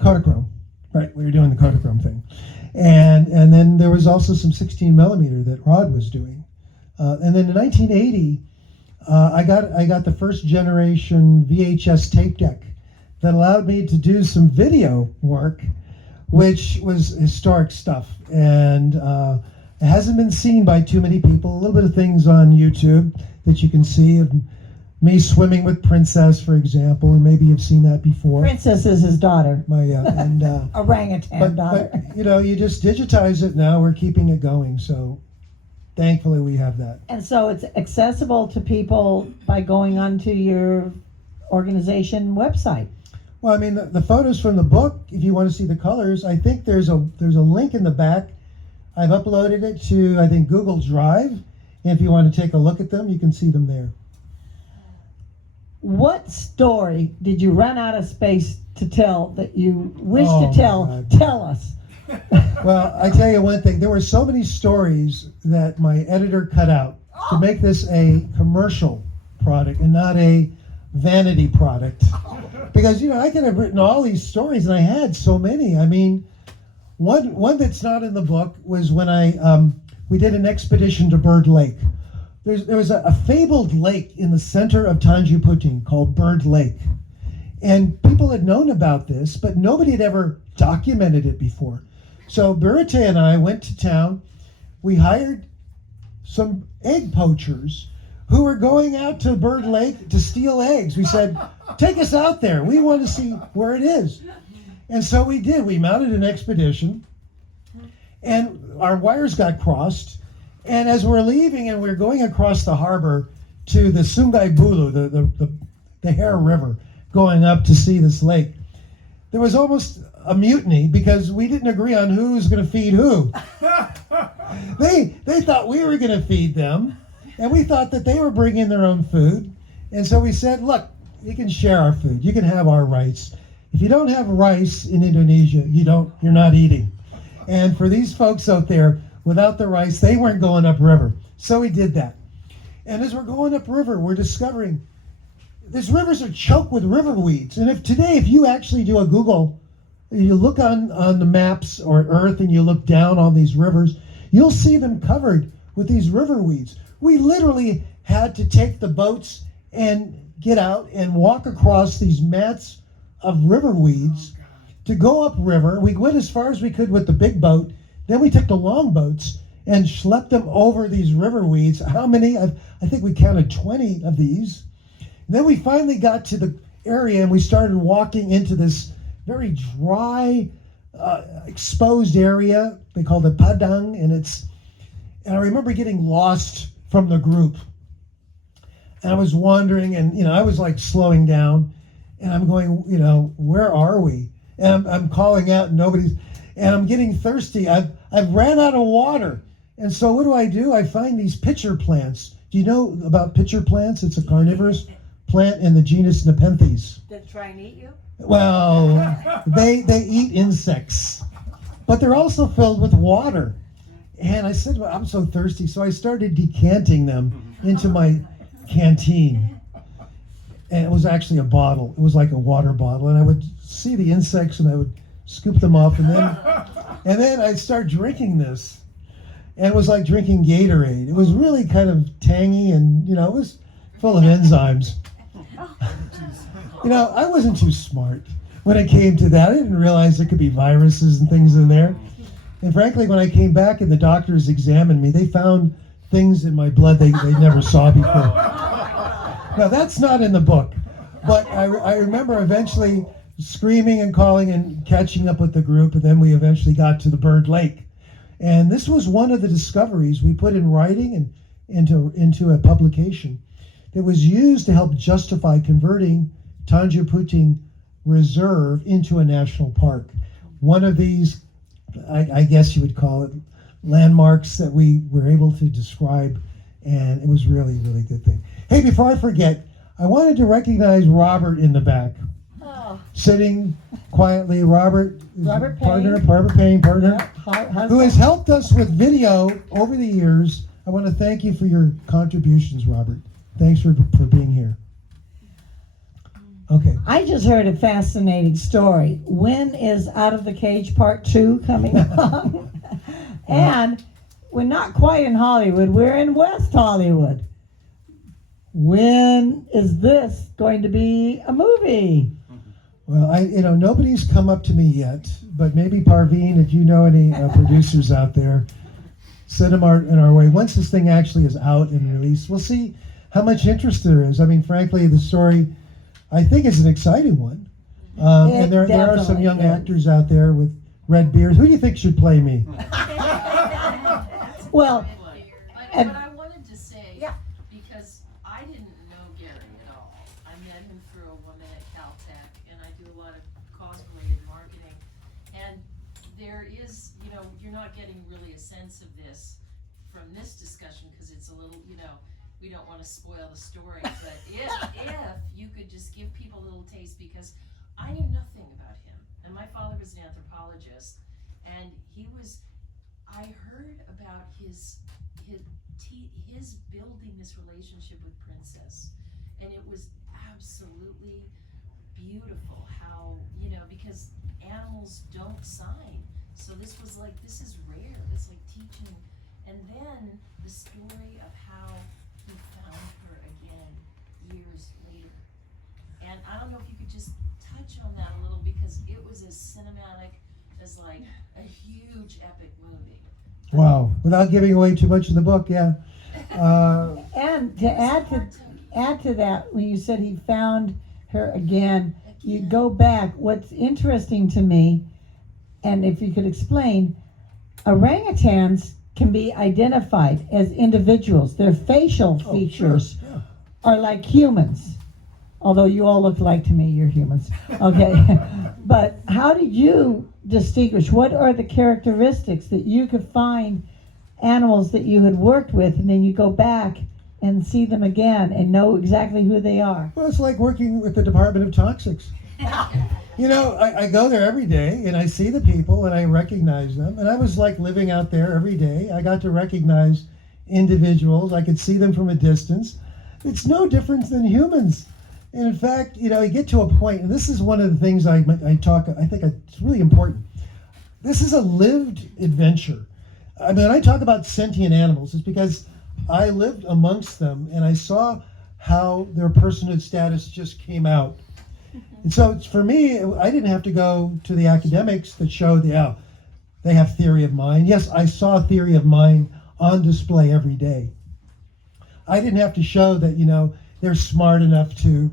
Kodachrome, right? We were doing the Kodachrome thing. And then there was also some 16 millimeter that Rod was doing. And then in 1980, I got the first generation VHS tape deck that allowed me to do some video work, which was historic stuff. And it hasn't been seen by too many people. A little bit of things on YouTube that you can see of me swimming with Princess, for example, and maybe you've seen that before. Princess is his daughter. Orangutan daughter. But you just digitize it now. We're keeping it going, so thankfully we have that. And so it's accessible to people by going onto your organization website. Well, I mean, the photos from the book, if you want to see the colors, I think there's a link in the back. I've uploaded it to, I think, Google Drive. And if you want to take a look at them, you can see them there. What story did you run out of space to tell that you wish Oh, to tell? God. Tell us. Well, I tell you one thing. There were so many stories that my editor cut out to make this a commercial product and not a vanity product. Because, I could have written all these stories, and I had so many. I mean, one that's not in the book was when we did an expedition to Bird Lake. There was a fabled lake in the center of Tanjung Puting called Bird Lake. And people had known about this, but nobody had ever documented it before. So Birute and I went to town. We hired some egg poachers who were going out to Bird Lake to steal eggs. We said, take us out there. We want to see where it is. And so we did. We mounted an expedition, and our wires got crossed. And as we're leaving and we're going across the harbor to the Sungai Bulu, the Hare River, going up to see this lake, there was almost a mutiny because we didn't agree on who was going to feed who. They thought we were going to feed them, and we thought that they were bringing their own food. And so we said, look, you can share our food. You can have our rice. If you don't have rice in Indonesia, you're not eating. And for these folks out there, without the rice, they weren't going upriver. So we did that. And as we're going upriver, we're discovering these rivers are choked with river weeds. And if you actually do a Google, you look on the maps or Earth and you look down on these rivers, you'll see them covered with these river weeds. We literally had to take the boats and get out and walk across these mats of river weeds to go upriver. We went as far as we could with the big boat. Then we took the long boats and schlepped them over these river weeds. How many? I think we counted 20 of these. And then we finally got to the area and we started walking into this very dry, exposed area. They called it Padang, and I remember getting lost from the group. And I was wandering, and I was like slowing down, and I'm going, where are we? And I'm calling out, and and I'm getting thirsty. I've ran out of water, and so what do? I find these pitcher plants. Do you know about pitcher plants? It's a carnivorous plant in the genus Nepenthes. Did it try and eat you? Well, they eat insects, but they're also filled with water. And I said, well, I'm so thirsty, so I started decanting them into my canteen. And it was actually a bottle. It was like a water bottle. And I would see the insects and I would scoop them up. And then I'd start drinking this. And it was like drinking Gatorade. It was really kind of tangy and, it was full of enzymes. I wasn't too smart when it came to that. I didn't realize there could be viruses and things in there. And frankly, when I came back and the doctors examined me, they found things in my blood they never saw before. Now, that's not in the book. But I remember eventually screaming and calling and catching up with the group, and then we eventually got to the Bird Lake. And this was one of the discoveries we put in writing and into a publication that was used to help justify converting Tanjung Puting Reserve into a national park. One of these, I guess you would call it, landmarks that we were able to describe, and it was really, really good thing. Hey, before I forget, I wanted to recognize Robert in the back. Oh. Sitting quietly, Robert Robert partner, Payne. Barbara Payne, partner, Yeah, who has helped us with video over the years. I want to thank you for your contributions, Robert. Thanks for being here. Okay. I just heard a fascinating story. When is Out of the Cage Part 2 coming along? And we're not quite in Hollywood. We're in West Hollywood. When is this going to be a movie? Well, nobody's come up to me yet, but maybe Parveen, if you know any producers out there, send them in our way. Once this thing actually is out and released, we'll see how much interest there is. I mean, frankly, the story, I think, is an exciting one. And there are some young actors out there with red beards. Who do you think should play me? Well, But I wanted to say, because I didn't know Gary at all. I met him through a woman at Caltech, and I do a lot of cause-related marketing. And there is, you're not getting really a sense of this from this discussion, because it's a little, we don't want to spoil the story. But if you could just give people a little taste, because I knew nothing about him. And my father was an anthropologist, and I heard about his building this relationship with Princess, and it was absolutely beautiful how, because animals don't sign, so this is rare. It's like teaching. And then the story of how he found her again years later. And I don't know if you could just is like a huge epic movie. Wow. Without giving away too much in the book, yeah. And to add to that, when you said he found her again, you go back. What's interesting to me, and if you could explain, orangutans can be identified as individuals. Their facial features Sure, yeah. are like humans. Although you all look like to me, you're humans. Okay. But how did you distinguish? What are the characteristics that you could find animals that you had worked with, and then you go back and see them again and know exactly who they are? Well, it's like working with the Department of Toxics. You know, I go there every day and I see the people and I recognize them. And I was like living out there every day. I got to recognize individuals. I could see them from a distance. It's no different than humans. And in fact, you know, you get to a point, and this is one of the things I think it's really important. This is a lived adventure. I mean, when I talk about sentient animals, it's because I lived amongst them and I saw how their personhood status just came out. And so for me, I didn't have to go to the academics that showed, yeah, they have theory of mind. Yes, I saw theory of mind on display every day. I didn't have to show that, you know, they're smart enough to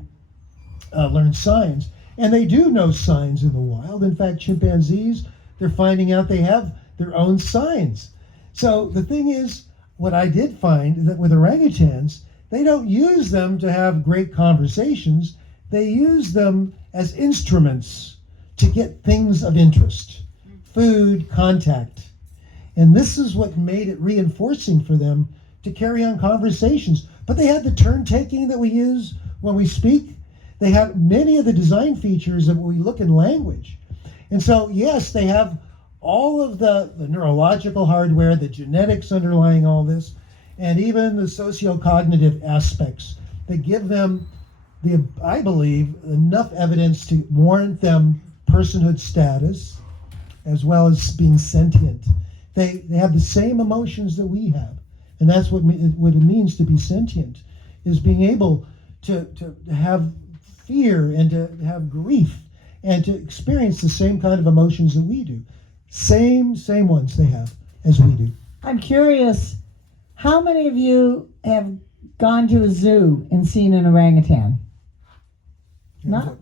learn signs. And they do know signs in the wild. In fact, chimpanzees, they're finding out they have their own signs. So the thing is, what I did find is that with orangutans, they don't use them to have great conversations. They use them as instruments to get things of interest, food, contact. And this is what made it reinforcing for them to carry on conversations. But they had the turn taking that we use when we speak. They have many of the design features of when we look in language. And so, yes, they have all of the neurological hardware, the genetics underlying all this, and even the socio-cognitive aspects that give them I believe, enough evidence to warrant them personhood status, as well as being sentient. They have the same emotions that we have, and that's what it means to be sentient, is being able to have fear and to have grief and to experience the same kind of emotions that we do. Same ones they have as we do. I'm curious, how many of you have gone to a zoo and seen an orangutan? Not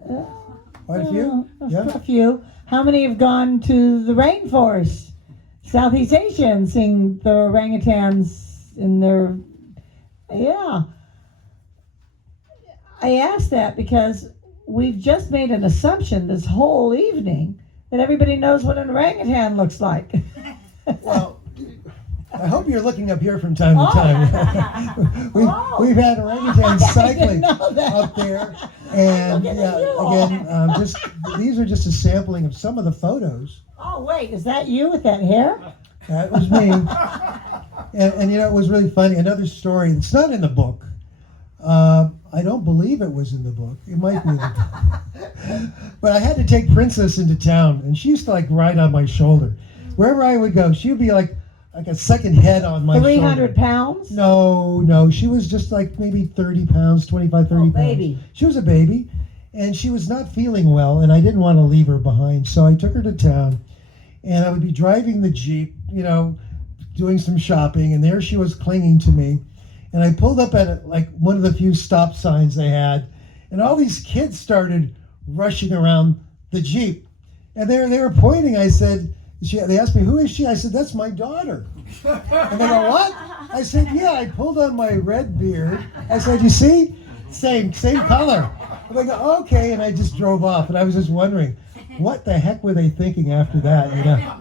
Quite a few? Yeah. A few. How many have gone to the rainforest, Southeast Asia, and seen the orangutans in their... Yeah. I ask that because we've just made an assumption this whole evening that everybody knows what an orangutan looks like. Well, I hope you're looking up here from time to time. We've had orangutans cycling up there, and these are just a sampling of some of the photos. Oh wait, is that you with that hair? That was me. And you know, it was really funny. Another story. It's not in the book. I don't believe it was in the book. It might be in the book. But I had to take Princess into town, and she used to like ride on my shoulder. Wherever I would go, she would be like a second head on my 300 shoulder. pounds? No. She was just like maybe 30 pounds, 25, 30 pounds. Baby. She was a baby, and she was not feeling well, and I didn't want to leave her behind. So I took her to town, and I would be driving the Jeep, you know, doing some shopping, and there she was clinging to me. And I pulled up at like one of the few stop signs they had, and all these kids started rushing around the Jeep. And they were pointing. I said, they asked me, who is she? I said, that's my daughter. And they go, what? I said, yeah, I pulled on my red beard. I said, you see? Same color. And they go, okay. And I just drove off. And I was just wondering, what the heck were they thinking after that? You know?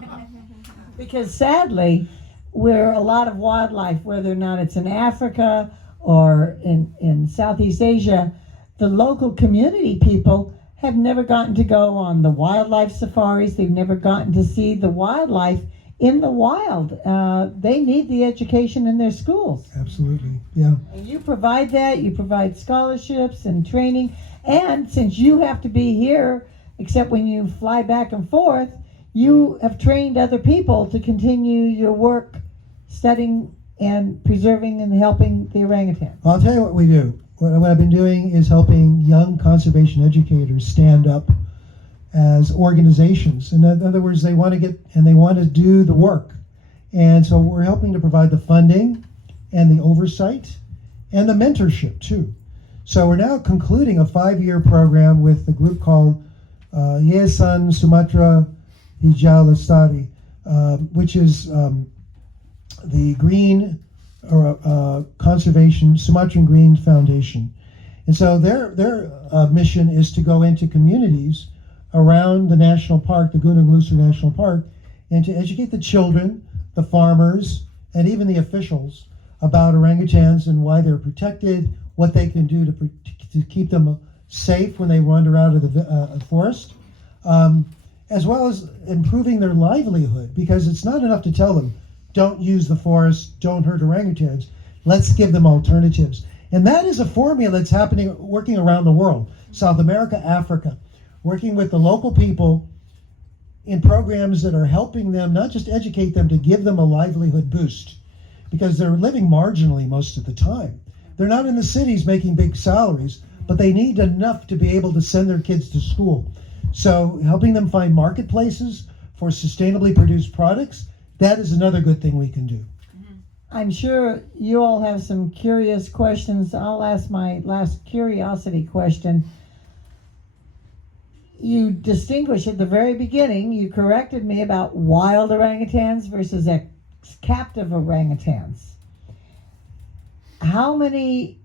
Because sadly, where a lot of wildlife, whether or not it's in Africa or in Southeast Asia, the local community people have never gotten to go on the wildlife safaris. They've never gotten to see the wildlife in the wild. They need the education in their schools. Absolutely, yeah. And you provide that. You provide scholarships and training. And since you have to be here, except when you fly back and forth, you have trained other people to continue your work studying and preserving and helping the orangutan. I'll tell you what we do. What I've been doing is helping young conservation educators stand up as organizations. In other words, they want to do the work. And so we're helping to provide the funding and the oversight and the mentorship too. So we're now concluding a 5-year program with a group called Yayasan Sumatra Hijau Lestari, which is the Green Conservation Sumatran Green Foundation. And so their mission is to go into communities around the national park, the Gunung Luser National Park, and to educate the children, the farmers, and even the officials about orangutans and why they're protected, what they can do to keep them safe when they wander out of the forest, as well as improving their livelihood, because it's not enough to tell them, don't use the forest, don't hurt orangutans. Let's give them alternatives. And that is a formula that's working around the world, South America, Africa, working with the local people in programs that are helping them, not just educate them, to give them a livelihood boost, because they're living marginally most of the time. They're not in the cities making big salaries, but they need enough to be able to send their kids to school. So helping them find marketplaces for sustainably produced products, that is another good thing we can do. I'm sure you all have some curious questions. I'll ask my last curiosity question. You distinguish at the very beginning, you corrected me about wild orangutans versus ex-captive orangutans. How many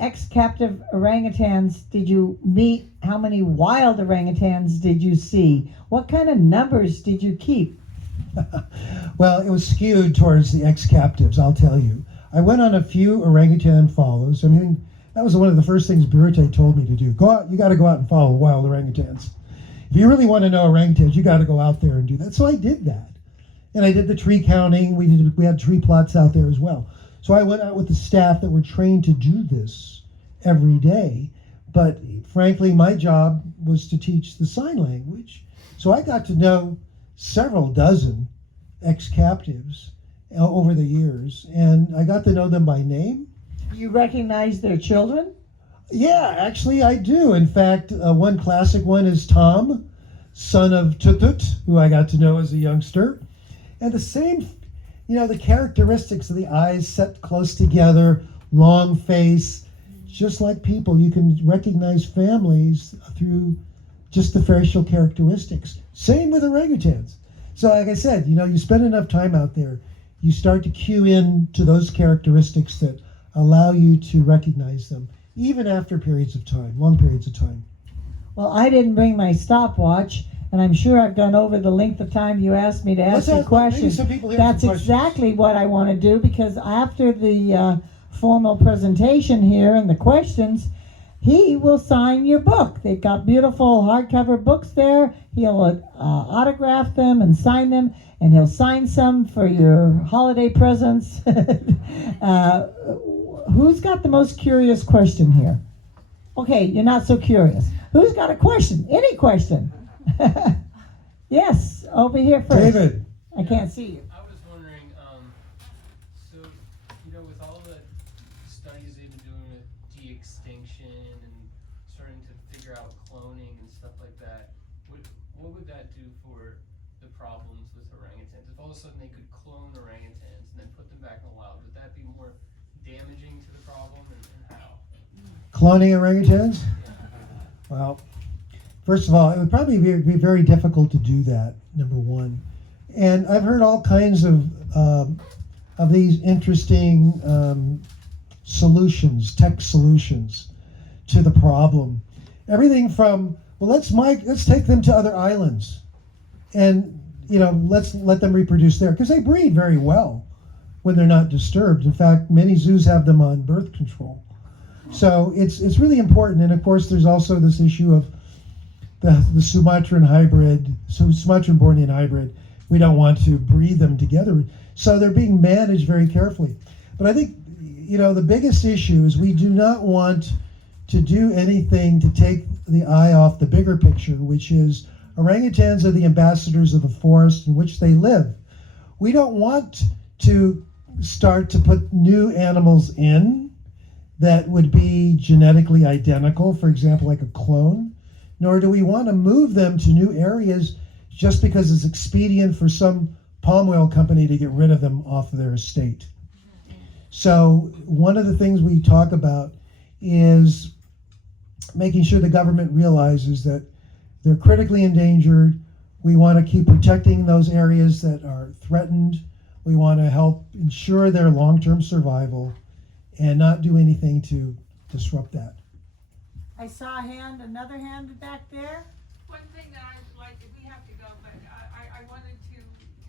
ex-captive orangutans did you meet? How many wild orangutans did you see? What kind of numbers did you keep? Well, it was skewed towards the ex-captives, I'll tell you. I went on a few orangutan follows. I mean, that was one of the first things Birute told me to do. Go out, you got to go out and follow wild orangutans. If you really want to know orangutans, you got to go out there and do that. So I did that. And I did the tree counting. We had tree plots out there as well. So I went out with the staff that were trained to do this every day. But frankly, my job was to teach the sign language. So I got to know several dozen ex-captives over the years, and I got to know them by name. You recognize their children? Yeah, actually I do. In fact, one classic one is Tom, son of Tutut, who I got to know as a youngster. And the same, the characteristics of the eyes set close together, long face, just like people. You can recognize families through just the facial characteristics. Same with orangutans. So like I said, you spend enough time out there, you start to cue in to those characteristics that allow you to recognize them, even after periods of time, long periods of time. Well, I didn't bring my stopwatch, and I'm sure I've gone over the length of time you asked me to ask you questions. That's exactly what I want to do, because after the formal presentation here and the questions, he will sign your book. They've got beautiful hardcover books there. He'll autograph them and sign them, and he'll sign some for your holiday presents. Who's got the most curious question here? Okay, you're not so curious. Who's got a question? Any question? Yes, over here first. David. I can't see you. I was wondering, so, with all the studies they've been doing with de-extinction and starting to figure out cloning and stuff like that, what would that do for the problems with orangutans? If all of a sudden they could clone orangutans and then put them back in the wild, would that be more damaging to the problem, and how? Cloning orangutans? Well, first of all, it would probably be very difficult to do that, number one. And I've heard all kinds of these interesting solutions, tech solutions to the problem. Everything from, well, let's take them to other islands, and let's let them reproduce there, because they breed very well when they're not disturbed. In fact, many zoos have them on birth control. So it's really important. And of course, there's also this issue of the Sumatran hybrid, Sumatran Bornean hybrid. We don't want to breed them together. So they're being managed very carefully. But I think, the biggest issue is we do not want to do anything to take the eye off the bigger picture, which is orangutans are the ambassadors of the forest in which they live. We don't want to start to put new animals in that would be genetically identical, for example, like a clone, nor do we want to move them to new areas just because it's expedient for some palm oil company to get rid of them off of their estate. So one of the things we talk about is making sure the government realizes that they're critically endangered. We want to keep protecting those areas that are threatened. We want to help ensure their long-term survival and not do anything to disrupt that. I saw a hand, another hand back there. One thing that I'd like, we have to go, but I wanted to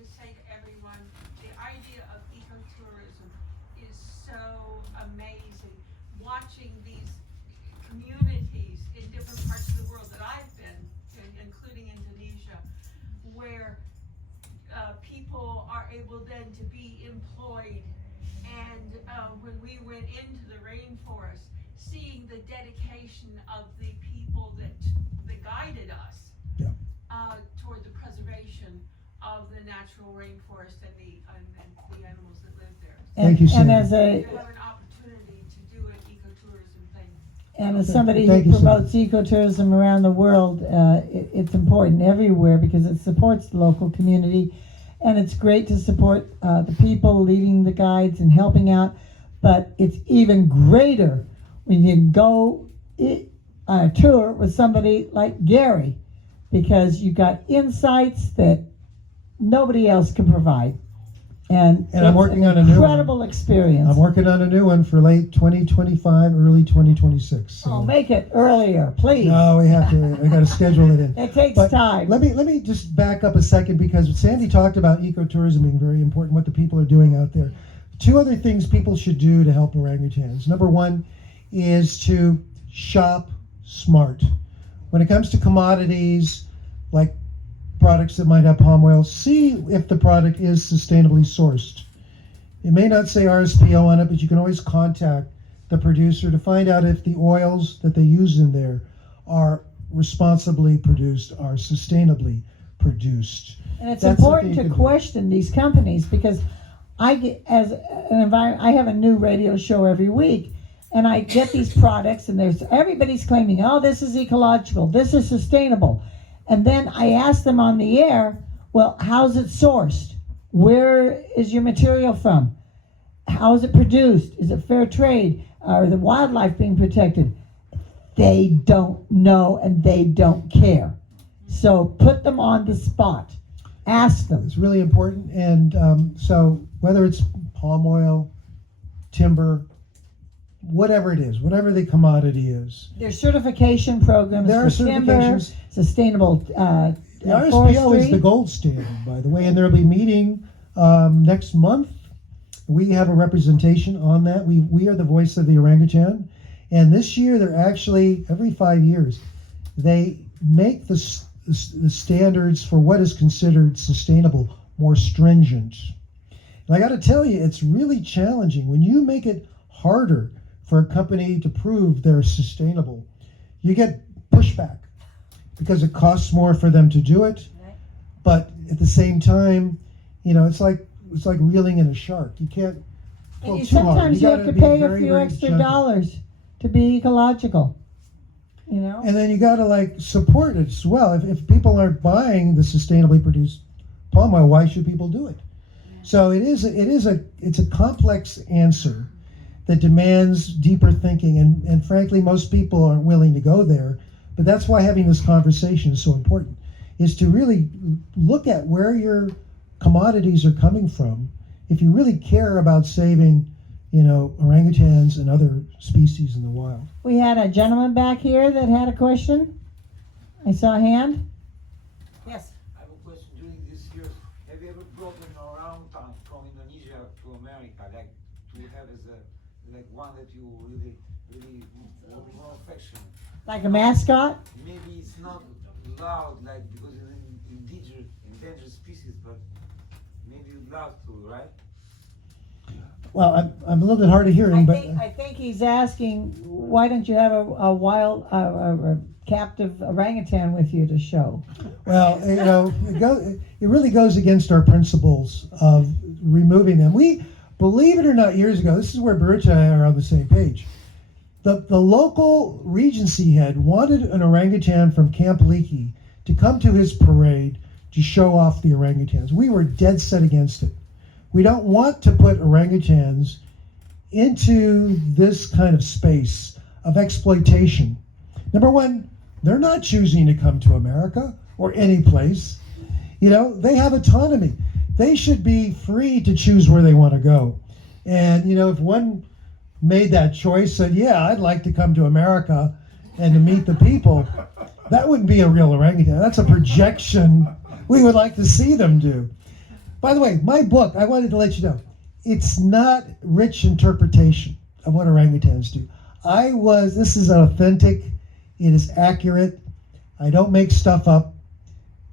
say to everyone, the idea of ecotourism is so amazing. Watching these communities in different parts of the world that I've been, including Indonesia, where people are able then to be employed. And when we went into the rainforest, seeing the dedication of the people that guided us toward the preservation of the natural rainforest and the animals that live there. Thank you, And Sandy. as a You have an opportunity to do an ecotourism thing. And as somebody Thank who you, sir. promotes ecotourism around the world, it's important everywhere because it supports the local community. And it's great to support the people leading the guides and helping out. But it's even greater when you go on a tour with somebody like Gary, because you got insights that nobody else can provide. And I'm it's working an on a new one. incredible experience. I'm working on a new one for late 2025, early 2026. So. Oh, make it earlier, please. No, we have to. We got to schedule it in. It takes But time. Let me just back up a second because Sandy talked about ecotourism being very important, what the people are doing out there. Two other things people should do to help orangutans. Number one is to shop smart. When it comes to commodities like products that might have palm oil, see if the product is sustainably sourced. It may not say RSPO on it, but you can always contact the producer to find out if the oils that they use in there are responsibly produced, are sustainably produced. And it's That's important something you to can do. question these companies because I get as an environment. I have a new radio show every week, and I get these products, and everybody's claiming, "Oh, this is ecological, this is sustainable," and then I ask them on the air, "Well, how's it sourced? Where is your material from? How is it produced? Is it fair trade? Are the wildlife being protected?" They don't know and they don't care. So put them on the spot. Ask them. It's really important. And so whether it's palm oil, timber, whatever it is, whatever the commodity is, There's certification programs there are for timber, certifications. sustainable The RSPO forestry. is the gold standard, by the way, and there'll be a meeting next month. We have a representation on that. We are the voice of the orangutan. And this year, they're actually, every 5 years, they make the standards for what is considered sustainable more stringent. And I got to tell you, it's really challenging. When you make it harder for a company to prove they're sustainable, you get pushback because it costs more for them to do it. But at the same time, it's like reeling in a shark. You can't pull And you too hard. sometimes you have gotta to be pay a very, few very extra gentle. dollars to be ecological. And then you got to support it as well. If people aren't buying the sustainably produced palm oil, why should people do it? So it's a complex answer that demands deeper thinking, and frankly, most people aren't willing to go there. But that's why having this conversation is so important, is to really look at where your commodities are coming from. If you really care about saving, orangutans and other species in the wild. We had a gentleman back here that had a question. I saw a hand. Yes. I have a question. During these years, have you ever brought an orangutan from Indonesia to America, like to have as one that you really more affection? Like a mascot? Maybe it's not loud, because it's an endangered species, but maybe you'd love to, right? Well, I'm a little bit hard of hearing, but I think he's asking, why don't you have a wild, a captive orangutan with you to show? well, it really goes against our principles of removing them. We, believe it or not, years ago, this is where Baruta and I are on the same page. The local Regency head wanted an orangutan from Camp Leakey to come to his parade to show off the orangutans. We were dead set against it. We don't want to put orangutans into this kind of space of exploitation. Number one, they're not choosing to come to America or any place. You know, they have autonomy. They should be free to choose where they want to go. And, you know, if one made that choice, said, yeah, I'd like to come to America and to meet the people, that wouldn't be a real orangutan. That's a projection we would like to see them do. By the way, my book, I wanted to let you know, it's not rich interpretation of what orangutans do. This is authentic, it is accurate, I don't make stuff up.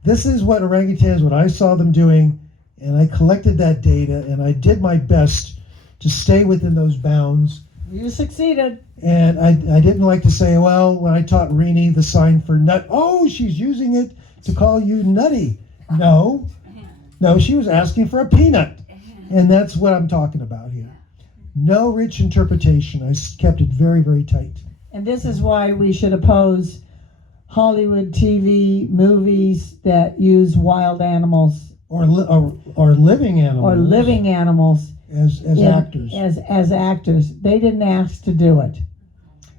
This is what orangutans, what I saw them doing, and I collected that data, and I did my best to stay within those bounds. You succeeded. And I didn't like to say, well, when I taught Rini the sign for nut, oh, she's using it to call you nutty. No, she was asking for a peanut. And that's what I'm talking about here. No rich interpretation. I kept it very, very tight. And this is why we should oppose Hollywood TV movies that use wild animals Or living animals. or living animals as actors. As actors. They didn't ask to do it.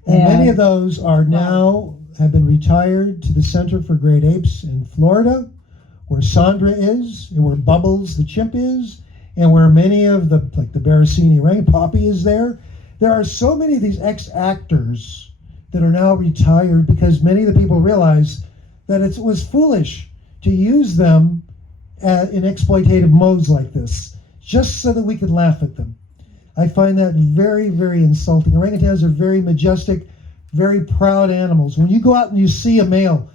And many of those are now have been retired to the Center for Great Apes in Florida, where Sandra is, and where Bubbles the chimp is, and where many of the Barasini orangutan, Poppy is there. There are so many of these ex-actors that are now retired because many of the people realize that it was foolish to use them in exploitative modes like this, just so that we could laugh at them. I find that very, very insulting. Orangutans are very majestic, very proud animals. When you go out and you see a male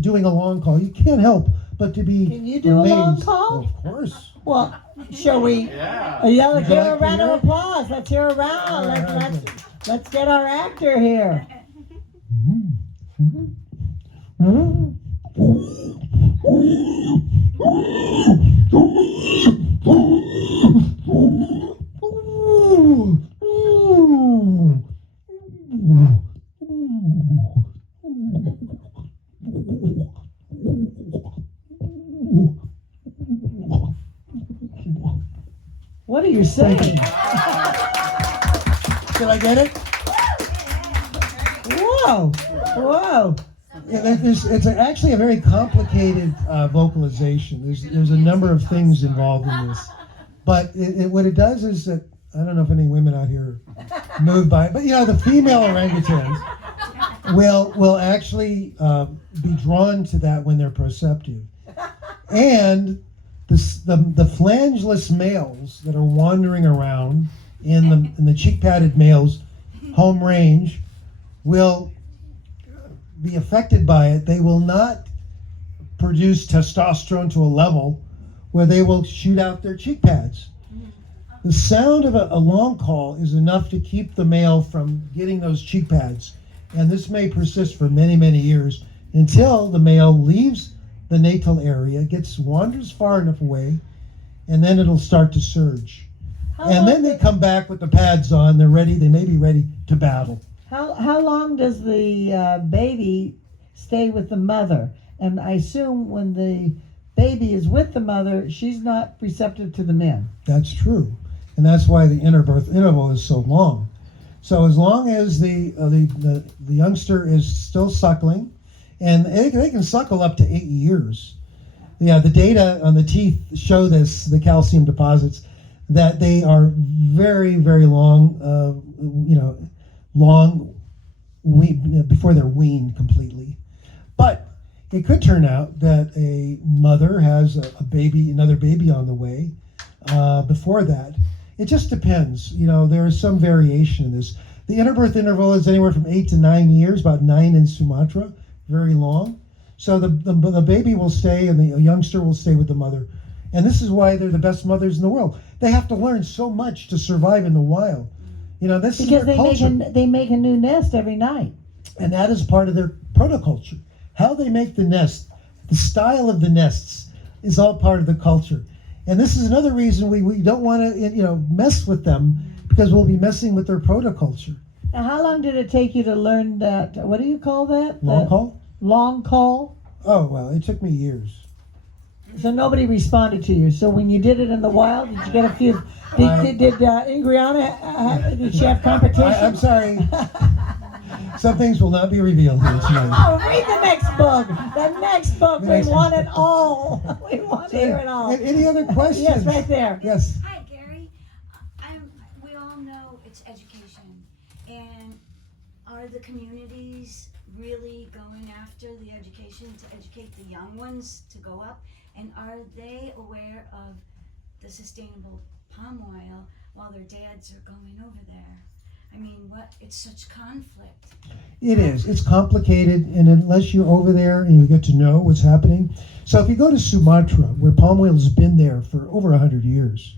doing a long call, you can't help but to be Can you do a long amazed. call? Well, of course. Well, shall we? Yeah. Let's hear Would you a like to round hear of it? applause. Let's hear a round. Let's get our actor here. What are you saying? Did I get it? Whoa! Whoa! Yeah, it's actually a very complicated vocalization. There's a number of things involved in this. But what it does is that, I don't know if any women out here are moved by it, but you know, the female orangutans will actually be drawn to that when they're proceptive. And the flangeless males that are wandering around in the cheek-padded males' home range will be affected by it. They will not produce testosterone to a level where they will shoot out their cheek pads. The sound of a long call is enough to keep the male from getting those cheek pads. And this may persist for many, many years until the male leaves the natal area, wanders far enough away, and then it'll start to surge. And then they come back with the pads on. They may be ready to battle. How long does the baby stay with the mother? And I assume when the baby is with the mother, she's not receptive to the men. That's true. And that's why the interbirth interval is so long. So as long as the youngster is still suckling, and they can suckle up to 8 years. Yeah, the data on the teeth show this, the calcium deposits, that they are very, very long, before they're weaned completely. But it could turn out that a mother has another baby on the way before that. It just depends. You know, there is some variation in this. The interbirth interval is anywhere from 8 to 9 years, about 9 in Sumatra, very long. So the baby will stay and the youngster will stay with the mother. And this is why they're the best mothers in the world. They have to learn so much to survive in the wild. You know, this Because is their culture. they make a new nest every night. And that is part of their protoculture. How they make the nest, the style of the nests is all part of the culture. And this is another reason we don't want to mess with them, because we'll be messing with their protoculture. Now, how long did it take you to learn that? What do you call that? Long The call? Long call? Oh, well, it took me years. So nobody responded to you. So when you did it in the wild, did you get a few? Did Ingriana, did she have competition? I'm sorry. Some things will not be revealed here tonight. Oh, read the next book. The next book. We want it all. We want to hear it all. Any other questions? Yes, right there. Yes. Hi, Gary. We all know it's education, and are the communities really going after the education to educate the young ones to go up? And are they aware of the sustainable palm oil while their dads are going over there? I mean, it's such conflict. It is. It's complicated, and unless you're over there and you get to know what's happening. So if you go to Sumatra, where palm oil has been there for over 100 years,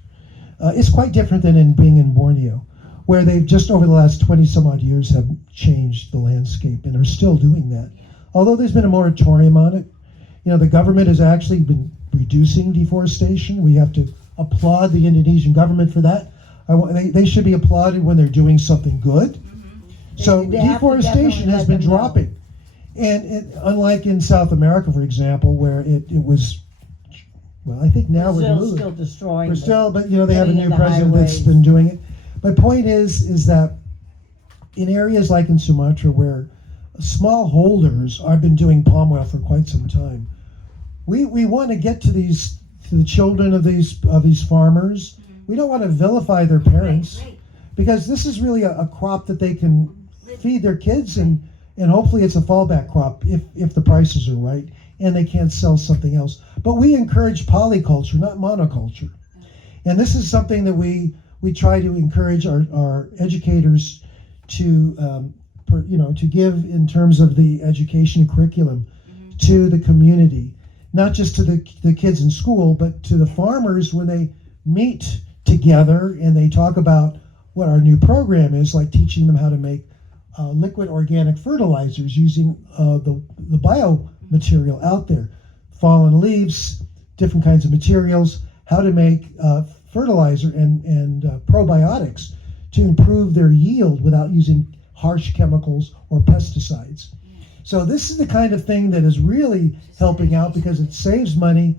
it's quite different than in being in Borneo, where they've just over the last 20 some odd years have changed the landscape and are still doing that. Although there's been a moratorium on it, the government has actually been reducing deforestation. We have to applaud the Indonesian government for that. They should be applauded when they're doing something good. So They have to deforestation definitely has let been them know. dropping. And unlike in South America, for example, where it was, well, I think now Brazil's we're still destroying. we're still, but they have a getting new into president that's highways. been doing it. My point is that in areas like in Sumatra, where small holders have been doing palm oil for quite some time, we want to get to the children of these farmers. We don't want to vilify their parents, Right. because this is really a crop that they can feed their kids, and hopefully it's a fallback crop if the prices are right and they can't sell something else. But we encourage polyculture, not monoculture. And this is something that we try to encourage our educators to to give in terms of the education curriculum to the community, not just to the kids in school, but to the farmers when they meet together and they talk about what our new program is, like teaching them how to make liquid organic fertilizers using the biomaterial out there, fallen leaves, different kinds of materials, how to make fertilizer and probiotics to improve their yield without using harsh chemicals or pesticides. So this is the kind of thing that is really helping out, because it saves money,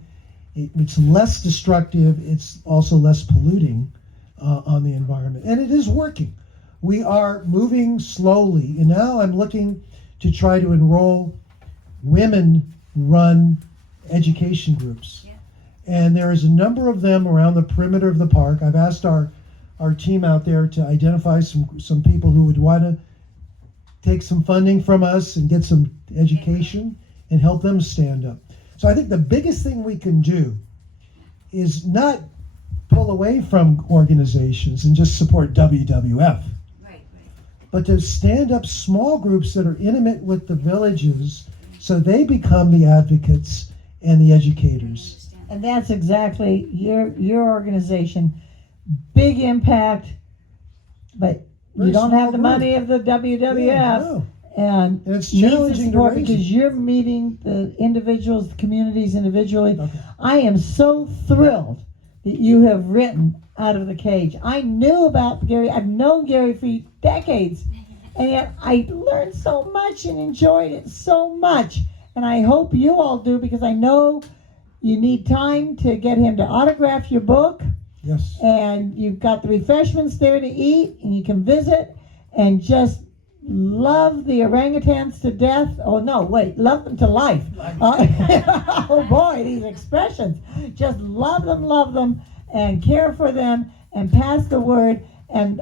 it's less destructive, it's also less polluting on the environment, and it is working. We are moving slowly, and now I'm looking to try to enroll women-run education groups. Yeah. And there is a number of them around the perimeter of the park. I've asked our team out there to identify some people who would want to take some funding from us and get some education and help them stand up. So I think the biggest thing we can do is not pull away from organizations and just support WWF, Right. but to stand up small groups that are intimate with the villages so they become the advocates and the I educators. understand. And that's exactly your organization. Big impact, but you Very don't small have the group. money of the WWF. Yeah, no. And And it's needs the challenging to support raise because it. you're meeting the individuals, the communities individually. Okay. I am so thrilled that you have written Out of the Cage. I knew about Gary. I've known Gary for decades, and yet I learned so much and enjoyed it so much. And I hope you all do, because I know you need time to get him to autograph your book. Yes. And you've got the refreshments there to eat, and you can visit and just love the orangutans to death. Oh no, wait, love them to life. Oh boy, these expressions. Just love them, and care for them, and pass the word. And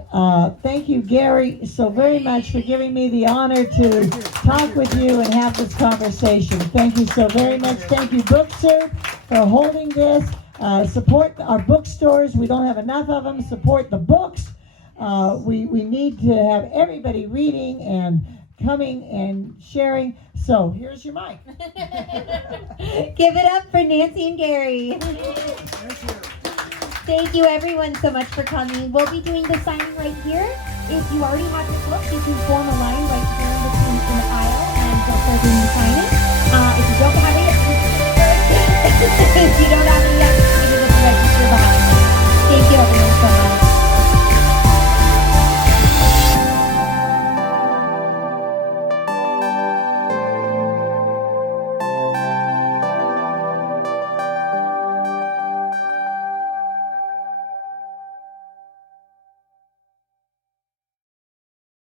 thank you, Gary, so very much for giving me the honor to talk with you and have this conversation. Thank you so very much. Thank you, BookSoup, for holding this. Support our bookstores. We don't have enough of them. Support the books. We need to have everybody reading and coming and sharing. So here's your mic. Give it up for Nancy and Gary. Thank you everyone so much for coming. We'll be doing the signing right here. If you already have your book, you can form a